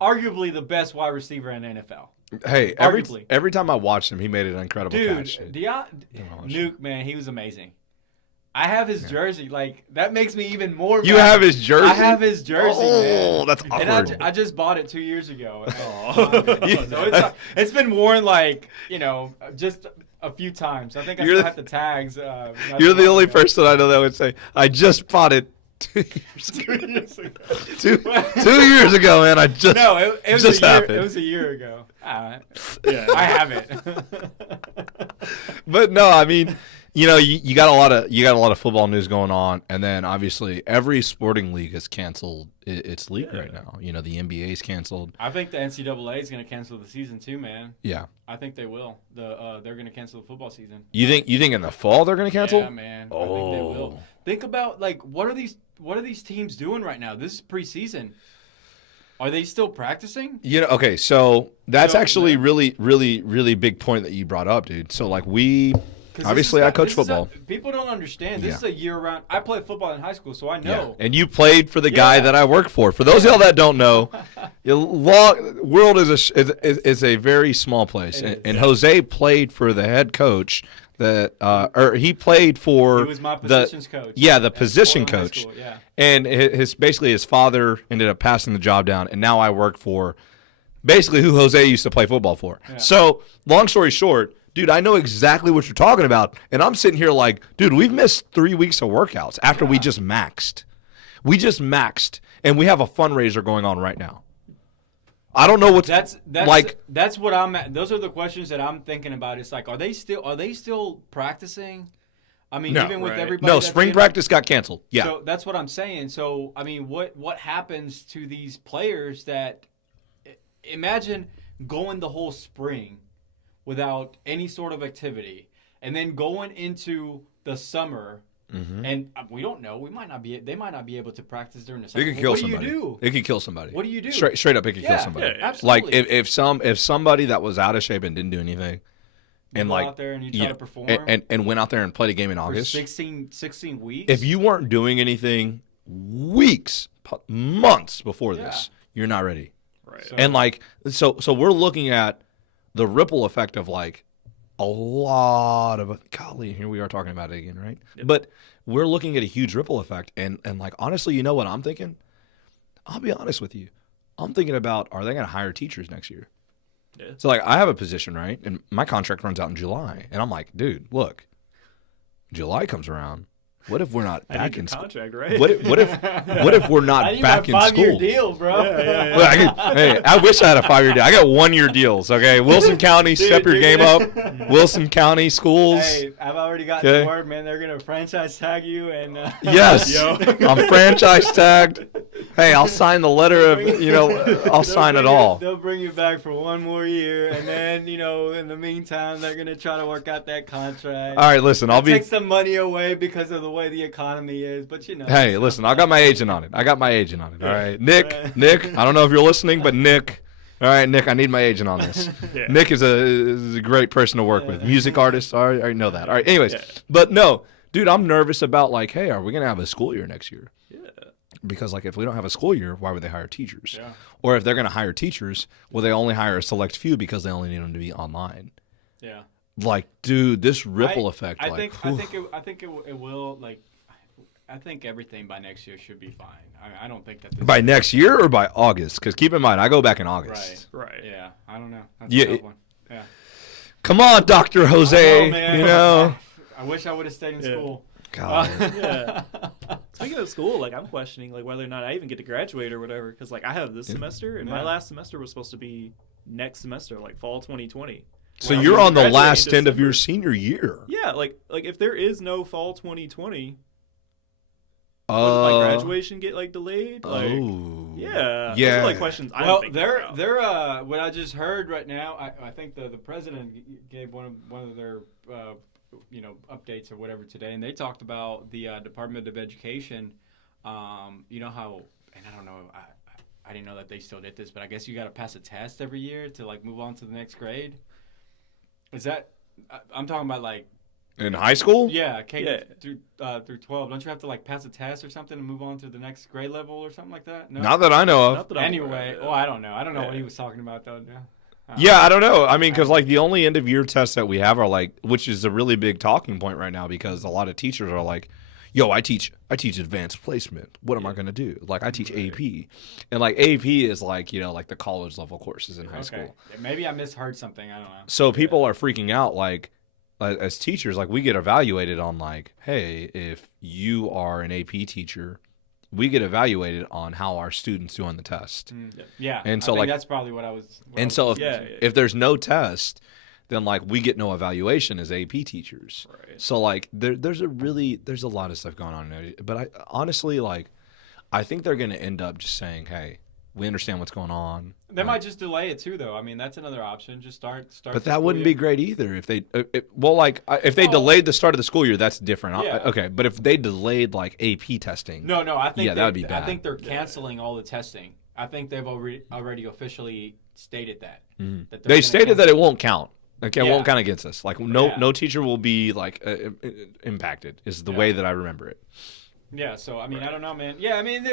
arguably the best wide receiver in the NFL. Hey, Arguably. every time I watched him, he made an incredible catch. Dude, Nuke, man, he was amazing. I have his jersey. That makes me even more mad. You have his jersey? I have his jersey, man. Oh, that's awkward. And I just bought it 2 years ago. So it's been worn just a few times. I think I still have the tags. You're the only person I know that would say, I just bought it 2 years ago. 2 years ago, man. It was just a year. happened. It was a year ago. I have it. But no, I mean, you got a lot of football news going on, and then obviously every sporting league has canceled its league right now. The NBA's canceled. I think the NCAA is going to cancel the season too, man. Yeah, I think they will. They're going to cancel the football season. You think in the fall they're going to cancel? Yeah, man. I think they will. Think about what are these teams doing right now? This is preseason. Are they still practicing? Okay, so that's actually really, really, really big point that you brought up, dude. So obviously I coach football. People don't understand. This is a year-round. I played football in high school, so I know. Yeah. And you played for the guy that I work for. For those of y'all that don't know, world is a very small place, and Jose played for the head coach. He played for. He was my positions coach. Yeah, the position coach. School, yeah. And his father ended up passing the job down, and now I work for basically who Jose used to play football for. Yeah. So, long story short, dude, I know exactly what you're talking about, and I'm sitting here like, dude, we've missed 3 weeks of workouts after we just maxed. And we have a fundraiser going on right now. I don't know what's that's what I'm at. Those are the questions that I'm thinking about. It's are they still practicing? I mean, even with everybody. No, spring practice got canceled. Yeah. So that's what I'm saying. So I mean, what happens to these players that imagine going the whole spring without any sort of activity, and then going into the summer. Mm-hmm. And we don't know. They might not be able to practice during the summer. It could kill somebody. What do you do? It could kill somebody. What do you do? Straight up, it could kill somebody. Yeah, absolutely. If somebody that was out of shape and didn't do anything, and go out there and you try to perform, and went out there and played a game in August, 16 weeks. If you weren't doing anything months before this, you're not ready. Right. So we're looking at the ripple effect of a lot of golly, here we are talking about it again, right? Yep. But we're looking at a huge ripple effect, and like honestly, you know what I'm thinking? I'll be honest with you. I'm thinking about, are they going to hire teachers next year? Yeah. So like I have a position, right? And my contract runs out in July, and I'm like, dude, look, July comes around. What if we're not back in school? Contract, right? What if we're not back in I need my 5-year school? deal, bro. Yeah. Well, hey, I wish I had a 5-year deal. I got 1-year deals. Okay, Wilson County, step your game up. Wilson County schools. Hey, I've already gotten the word, man. They're gonna franchise tag you, and Yes, Yo. I'm franchise tagged. Hey, I'll sign the letter of, I'll sign it all. They'll bring you back for 1 more year, and then, in the meantime, they're gonna try to work out that contract. All right, listen, I'll take some money away because of the way the economy is, but Hey, listen, I got my agent on it. All right, Nick, I don't know if you're listening, but Nick. All right, Nick, I need my agent on this. Yeah. Nick is a great person to work with. Music artist, I already know that. All right, anyways, Yeah. but no, dude, I'm nervous about like, hey, are we gonna have a school year next year? Yeah. Because like if we don't have a school year, why would they hire teachers? Yeah. Or if they're gonna hire teachers, will they only hire a select few because they only need them to be online? Yeah. Like, dude, this ripple effect. I like, think it will like. I think everything by next year should be fine. I don't think that by next year or by August? Because keep in mind, I go back in August. Right. Yeah, I don't know. That's Yeah, a tough one. Yeah. Come on, Dr. Jose. I know, man. I wish I would have stayed in Yeah. school. God. Yeah. Speaking of school, like I'm questioning like whether or not I even get to graduate or whatever, because like I have this semester, and my last semester was supposed to be next semester, like fall 2020. So Well, you're I'm on the graduating last end of your December. senior year. Yeah, like if there is no fall 2020, would my graduation get like delayed? Like, Oh. yeah, Yeah. Those are like questions. I'm Well, thinking they're about. what I just heard right now. I think the president gave one of their updates or whatever today, and they talked about the Department of Education. You know how, and I don't know, I didn't know that they still did this, but I guess you got to pass a test every year to like move on to the next grade. Is that? I'm talking about like. In high school? Yeah, Yeah. through 12. Don't you have to like pass a test or something to move on to the next grade level or something like that? No. Not that I know of. Not that I'm aware Anyway, of, oh, I don't know. I don't know what Yeah. he was talking about though. Yeah. Yeah, I don't know. I mean, because like the only end of year tests that we have are like, which is a really big talking point right now because a lot of teachers are like, yo, I teach advanced placement. What am I going to do? Like I teach AP. And like AP is like, like the college level courses in high school. Yeah, maybe I misheard something. I don't know. So people are freaking out like as teachers, like we get evaluated on like, hey, if you are an AP teacher, we get evaluated on how our students do on the test. Yeah. And so I think like that's probably what I was. and so Yeah. if there's no test, then like we get no evaluation as AP teachers. Right. So like there's a lot of stuff going on there. But I honestly like I think they're going to end up just saying, hey, we understand what's going on. They might just delay it too, though. I mean, that's another option. Just start. But that wouldn't be great either if they if they delayed the start of the school year, that's different. Yeah. Okay, but if they delayed like AP testing, No, I think that would be bad. I think they're canceling all the testing. I think they've already officially stated that. That they're they gonna stated that it won't count. Okay, it Yeah. won't count against us. Like no Yeah. no teacher will be like impacted. Is the way that I remember it. Yeah, so I mean, I don't know, man. Yeah, I mean,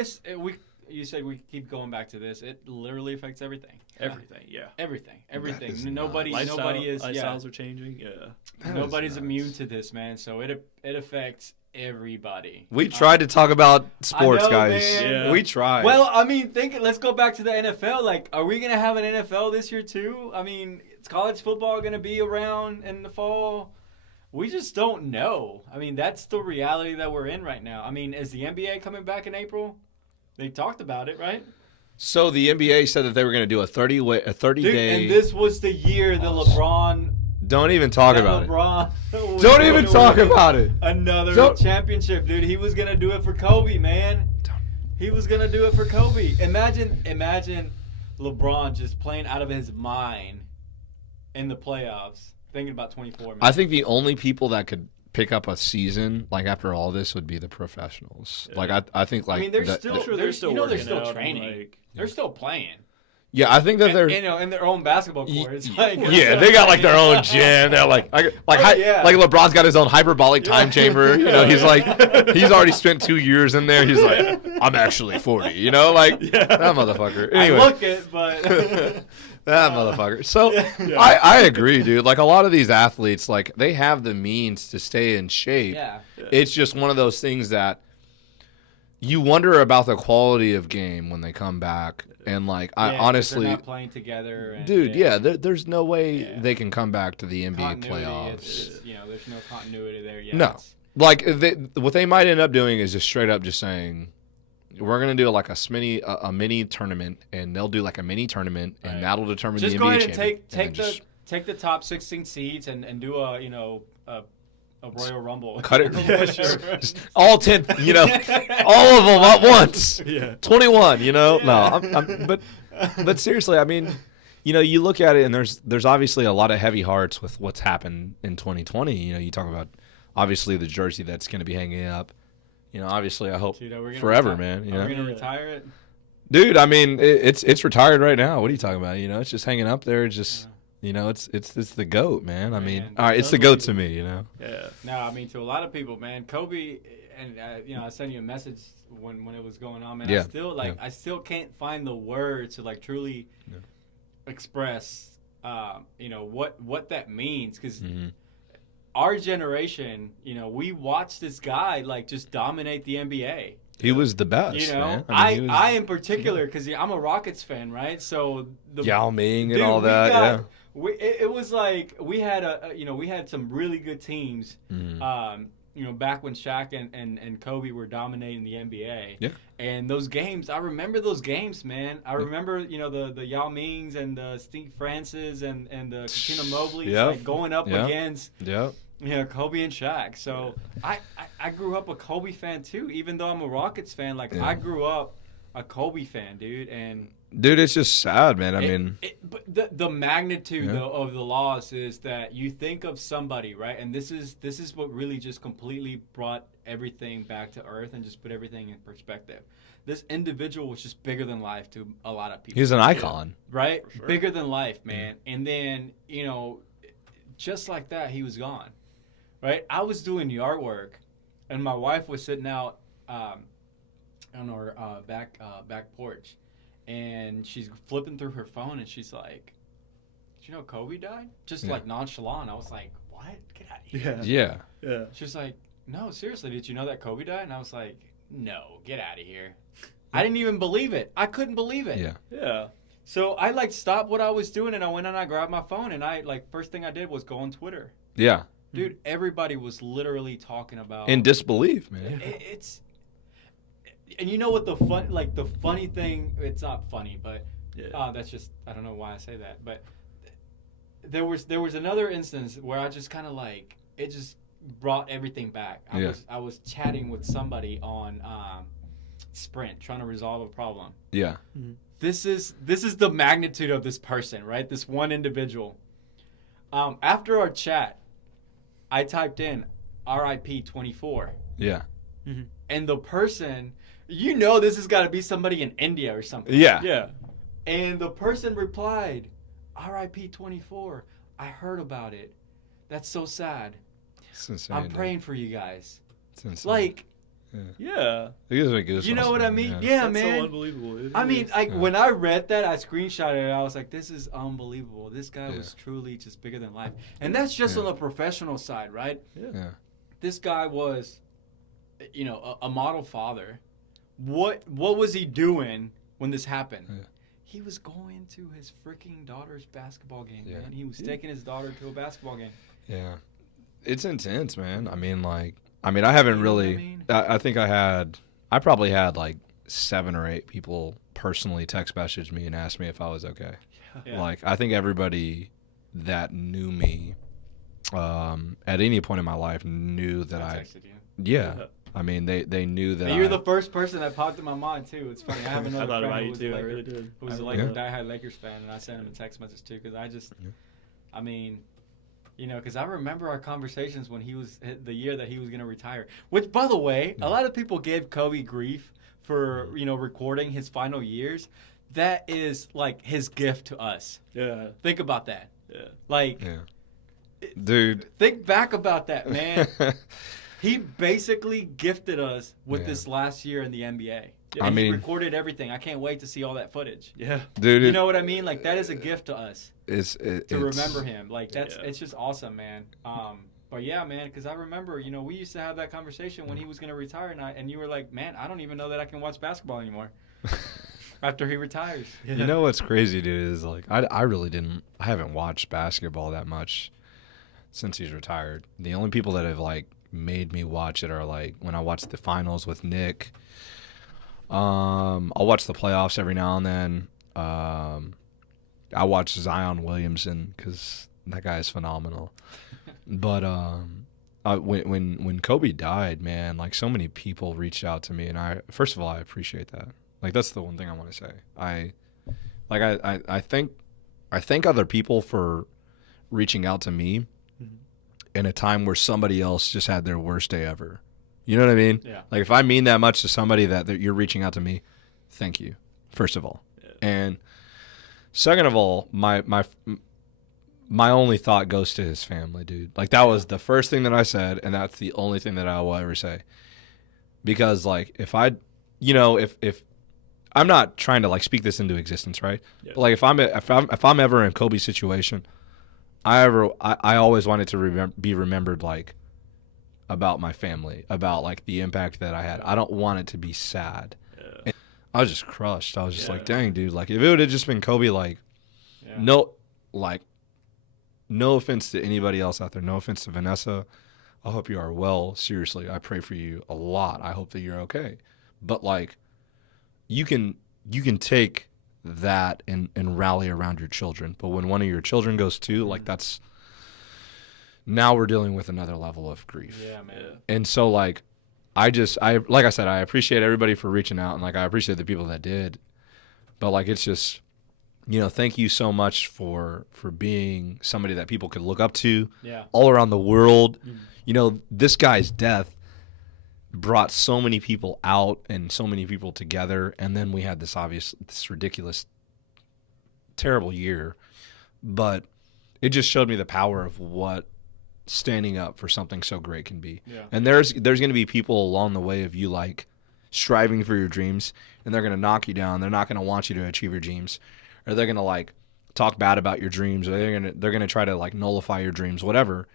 you said we keep going back to this. It literally affects everything. Everything. Yeah. Everything. is Nobody is. Lifestyles are changing. Yeah. Nobody's immune to this, man. So it affects everybody. We tried to talk about sports, I know, guys. man. Yeah. We tried. Well, I mean, let's go back to the NFL. Like, are we gonna have an NFL this year too? I mean, is college football gonna be around in the fall? We just don't know. I mean, that's the reality that we're in right now. I mean, is the NBA coming back in April? They talked about it, right? So the NBA said that they were going to do a 30 Dude, day. and this was the year that LeBron. Don't even talk that about it. LeBron was Don't gonna even talk win about it. Another Don't- championship, dude. He was gonna do it for Kobe, man. He was gonna do it for Kobe. Imagine LeBron just playing out of his mind in the playoffs, thinking about 24 minutes. I think the only people that could pick up a season like after all this would be the professionals. Yeah. Like I think like I mean, they're that- still, that- sure they're they're still they're working still out and, training. like- They're still playing. yeah, I think that they're in their own basketball court. It's like yeah, they got like their own gym. They're like Oh, yeah. like LeBron's got his own hyperbolic time chamber. He's like he's already spent 2 years in there. He's like, I'm actually 40. Like that motherfucker. Anyway, I look it, but That motherfucker. So I agree, dude. Like a lot of these athletes, like they have the means to stay in shape. Yeah. It's just one of those things that you wonder about the quality of game when they come back. And like I 'cause honestly, they're not playing together. And, dude, there's no way they can come back to the NBA continuity playoffs. is, there's no continuity there yet. No. Like what they might end up doing is just straight up just saying, we're gonna do like a mini tournament, and they'll do like a mini tournament, and that'll determine Just the go NBA ahead and champion. take the top 16 seeds and do a Royal Rumble. Cut it. Yeah, sure. Just all 10, all of them at once. Yeah. 21, No, but seriously, I mean, you look at it, and there's obviously a lot of heavy hearts with what's happened in 2020. You talk about obviously the jersey that's going to be hanging up. Obviously, I hope Dude, are we gonna forever, man. Are we gonna retire it? Dude, I mean, it's retired right now. What are you talking about? It's just hanging up there. Just it's the GOAT, man. I mean, all right, it's the GOAT to me. Yeah. No, I mean to a lot of people, man. Kobe, and I sent you a message when it was going on, man. Yeah. I still can't find the words to like truly express, what that means, because. Mm-hmm. Our generation, we watched this guy like just dominate the NBA. He was the best, man. I in particular, because I'm a Rockets fan, right? So the Yao Ming and dude, all that, it was like we had we had some really good teams. Back when Shaq and Kobe were dominating the NBA. Yeah. And those games, I remember those games, man. I remember, the Yao Mings and the Steve Francis and the Katina Mobleys like going up against Kobe and Shaq. So I grew up a Kobe fan too, even though I'm a Rockets fan. Like I grew up a Kobe fan, dude. And dude, it's just sad, man. but the magnitude though of the loss is that you think of somebody, right? And this is what really just completely brought everything back to earth and just put everything in perspective. This individual was just bigger than life to a lot of people. He's an icon, right? Sure. Bigger than life, man. And then just like that, he was gone. Right? I was doing yard work, and my wife was sitting out on our back porch, and she's flipping through her phone, and she's like, "Did you know Kobe died?" Just like nonchalant. I was like, "What? Get out of here!" Yeah. She's like, "No, seriously, did you know that Kobe died?" And I was like, "No, get out of here." I didn't even believe it. I couldn't believe it. Yeah. So I stopped what I was doing, and I went and I grabbed my phone, and I first thing I did was go on Twitter. Yeah. Dude, everybody was literally talking about in disbelief, man. It's and you know what the funny thing, it's not funny, but that's just, I don't know why I say that, but there was another instance where I just kind of it just brought everything back. I was chatting with somebody on Sprint trying to resolve a problem. Yeah. Mm-hmm. This is the magnitude of this person, right? This one individual. After our chat, I typed in RIP 24. Yeah. Mm-hmm. And the person, this has got to be somebody in India or something. Yeah. Yeah. And the person replied, RIP 24. I heard about it. That's so sad. It's insane, I'm praying for you guys. It's insane. Like, Yeah. it gives me goosebumps, you know what I mean? man. Yeah, That's man. so unbelievable. It I mean, is. like when I read that, I screenshotted it. I was like, "This is unbelievable. This guy Yeah. was truly just bigger than life." And that's just on the professional side, right? Yeah. This guy was, a model father. What was he doing when this happened? Yeah. He was going to his freaking daughter's basketball game, Yeah. man. He was taking his daughter to a basketball game. Yeah. It's intense, man. I haven't really. I think I probably had like 7 or 8 people personally text message me and ask me if I was okay. Yeah. Like, I think everybody that knew me at any point in my life knew that I I. texted you. Yeah. I mean, they knew that. And you're the first person that popped in my mind too. It's funny. I have I another thought friend about who you was too. a I Laker, really did. who was I like really a did. diehard Lakers fan, and I sent him a text message too because I just, Yeah. I mean, because I remember our conversations when he was the year that he was going to retire. Which, by the way, a lot of people gave Kobe grief for recording his final years. That is like his gift to us. Yeah. Think about that. Yeah. Like, Yeah. Dude. think back about that, man. He basically gifted us with Yeah. this last year in the NBA. I And he mean, recorded everything. I can't wait to see all that footage. Yeah. dude, You know what I mean? Like that is a gift to us it's to remember him. Like that's Yeah. it's just awesome, man. But yeah, man, because I remember, we used to have that conversation when he was gonna retire, and you were like, man, I don't even know that I can watch basketball anymore after he retires. You know what's crazy, dude, is like I really didn't. I haven't watched basketball that much since he's retired. The only people that have like made me watch it are like when I watched the finals with Nick. I'll watch the playoffs every now and then. I watch Zion Williamson because that guy is phenomenal. But when Kobe died, man, like so many people reached out to me, and first of all I appreciate that. Like that's the one thing I want to say. I thank other people for reaching out to me in a time where somebody else just had their worst day ever. You know what I mean? Yeah. Like if I mean that much to somebody that you're reaching out to me, thank you, first of all. Yeah. And second of all, my only thought goes to his family, dude. Like that was the first thing that I said, and that's the only thing that I will ever say. Because like if I'm not trying to like speak this into existence, right? Yeah. But like if I'm ever in Kobe's situation, I always wanted to be remembered like about my family, about like the impact that I had. I don't want it to be sad. Yeah. And I was just crushed. I was just Yeah. like, dang, dude. Like if it would have just been Kobe, like Yeah. no offense to anybody else out there. No offense to Vanessa. I hope you are well. Seriously, I pray for you a lot. I hope that you're okay. But like, you can take that and rally around your children. But when one of your children goes too, like that's now we're dealing with another level of grief. Yeah, man. Yeah. And so like, I like I said, I appreciate everybody for reaching out, and like I appreciate the people that did. But like, it's just, thank you so much for being somebody that people could look up to Yeah. all around the world. This guy's death brought so many people out and so many people together, and then we had this ridiculous, terrible year. But it just showed me the power of what standing up for something so great can be. Yeah. And there's going to be people along the way of you like striving for your dreams, and they're going to knock you down. They're not going to want you to achieve your dreams, or they're going to like talk bad about your dreams, or they're going to try to like nullify your dreams, whatever.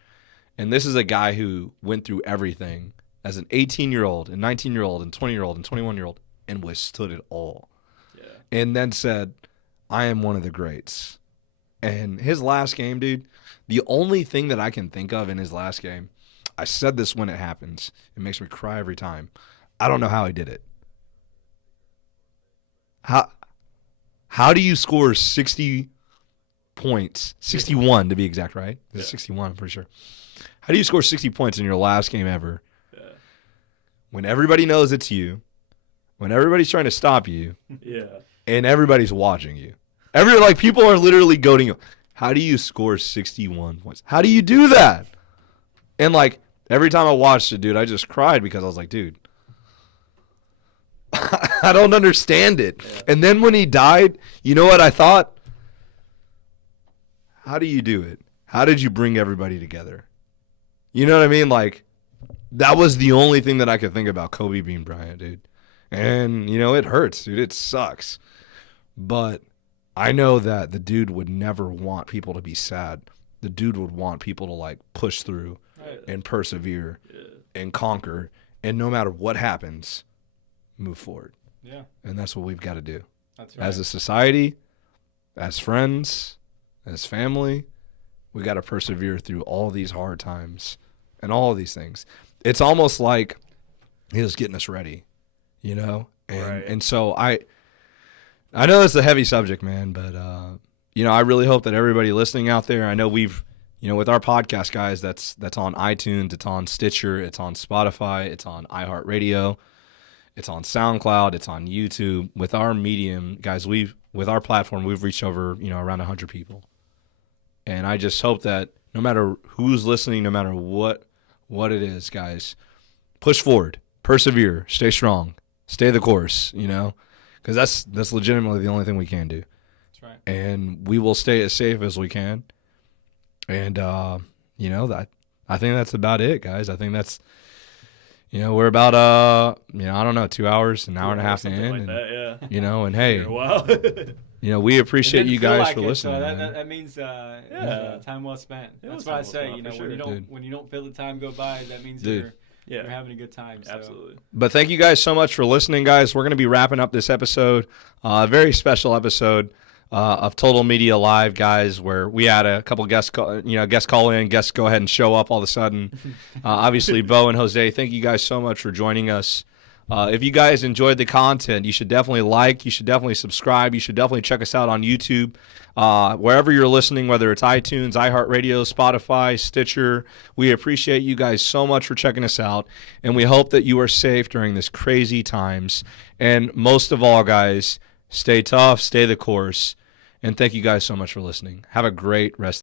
And this is a guy who went through everything as an 18-year-old, and 19-year-old, and 20-year-old, and 21-year-old, and withstood it all. Yeah. And then said, I am one of the greats. And his last game, dude, the only thing that I can think of in his last game, I said this when it happens. It makes me cry every time. I don't know how he did it. How do you score 60 points? 61 to be exact, right? It's 61, I'm pretty sure. How do you score 60 points in your last game ever? Yeah. When everybody knows it's you, when everybody's trying to stop you, Yeah. and everybody's watching you. People are literally goading you. How do you score 61 points? How do you do that? And like every time I watched it, dude, I just cried because I was like, dude, I don't understand it. Yeah. And then when he died, you know what I thought? How do you do it? How did you bring everybody together? You know what I mean? Like, that was the only thing that I could think about Kobe Bean Bryant, dude. And, it hurts, dude. It sucks. But I know that the dude would never want people to be sad. The dude would want people to, like, push through Right. and persevere Yeah. and conquer. And no matter what happens, move forward. Yeah. And that's what we've got to do. That's right. As a society, as friends, as family, we got to persevere through all these hard times and all of these things. It's almost like he was getting us ready, And Right. and so I know it's a heavy subject, man, but I really hope that everybody listening out there, I know we've, with our podcast, guys, that's on iTunes, it's on Stitcher, it's on Spotify, it's on iHeartRadio, it's on SoundCloud, it's on YouTube. With our medium, guys, with our platform, we've reached over, around 100 people. And I just hope that no matter who's listening, no matter what it is, guys, push forward, persevere, stay strong, stay the course, because that's legitimately the only thing we can do. That's right. And we will stay as safe as we can. And, that I think that's about it, guys. I think that's, we're about I don't know, 2 hours, an hour and a half in, something like and, that, yeah. and hey, Wow. we appreciate you guys like for listening. So man. that means Yeah. time well spent. It That's was what I time well say. spent, You know, for when you sure. don't Dude. when you don't feel the time go by, that means Dude. you're having a good time. So. Absolutely. But thank you guys so much for listening, guys. We're going to be wrapping up this episode, a very special episode of Total Media Live, guys, where we had a couple guests call in, guests go ahead and show up all of a sudden. Obviously, Bo and Jose, thank you guys so much for joining us. If you guys enjoyed the content, you should definitely like, you should definitely subscribe, you should definitely check us out on YouTube. Wherever you're listening, whether it's iTunes, iHeartRadio, Spotify, Stitcher, we appreciate you guys so much for checking us out, and we hope that you are safe during this crazy times. And most of all, guys, stay tough, stay the course, and thank you guys so much for listening. Have a great rest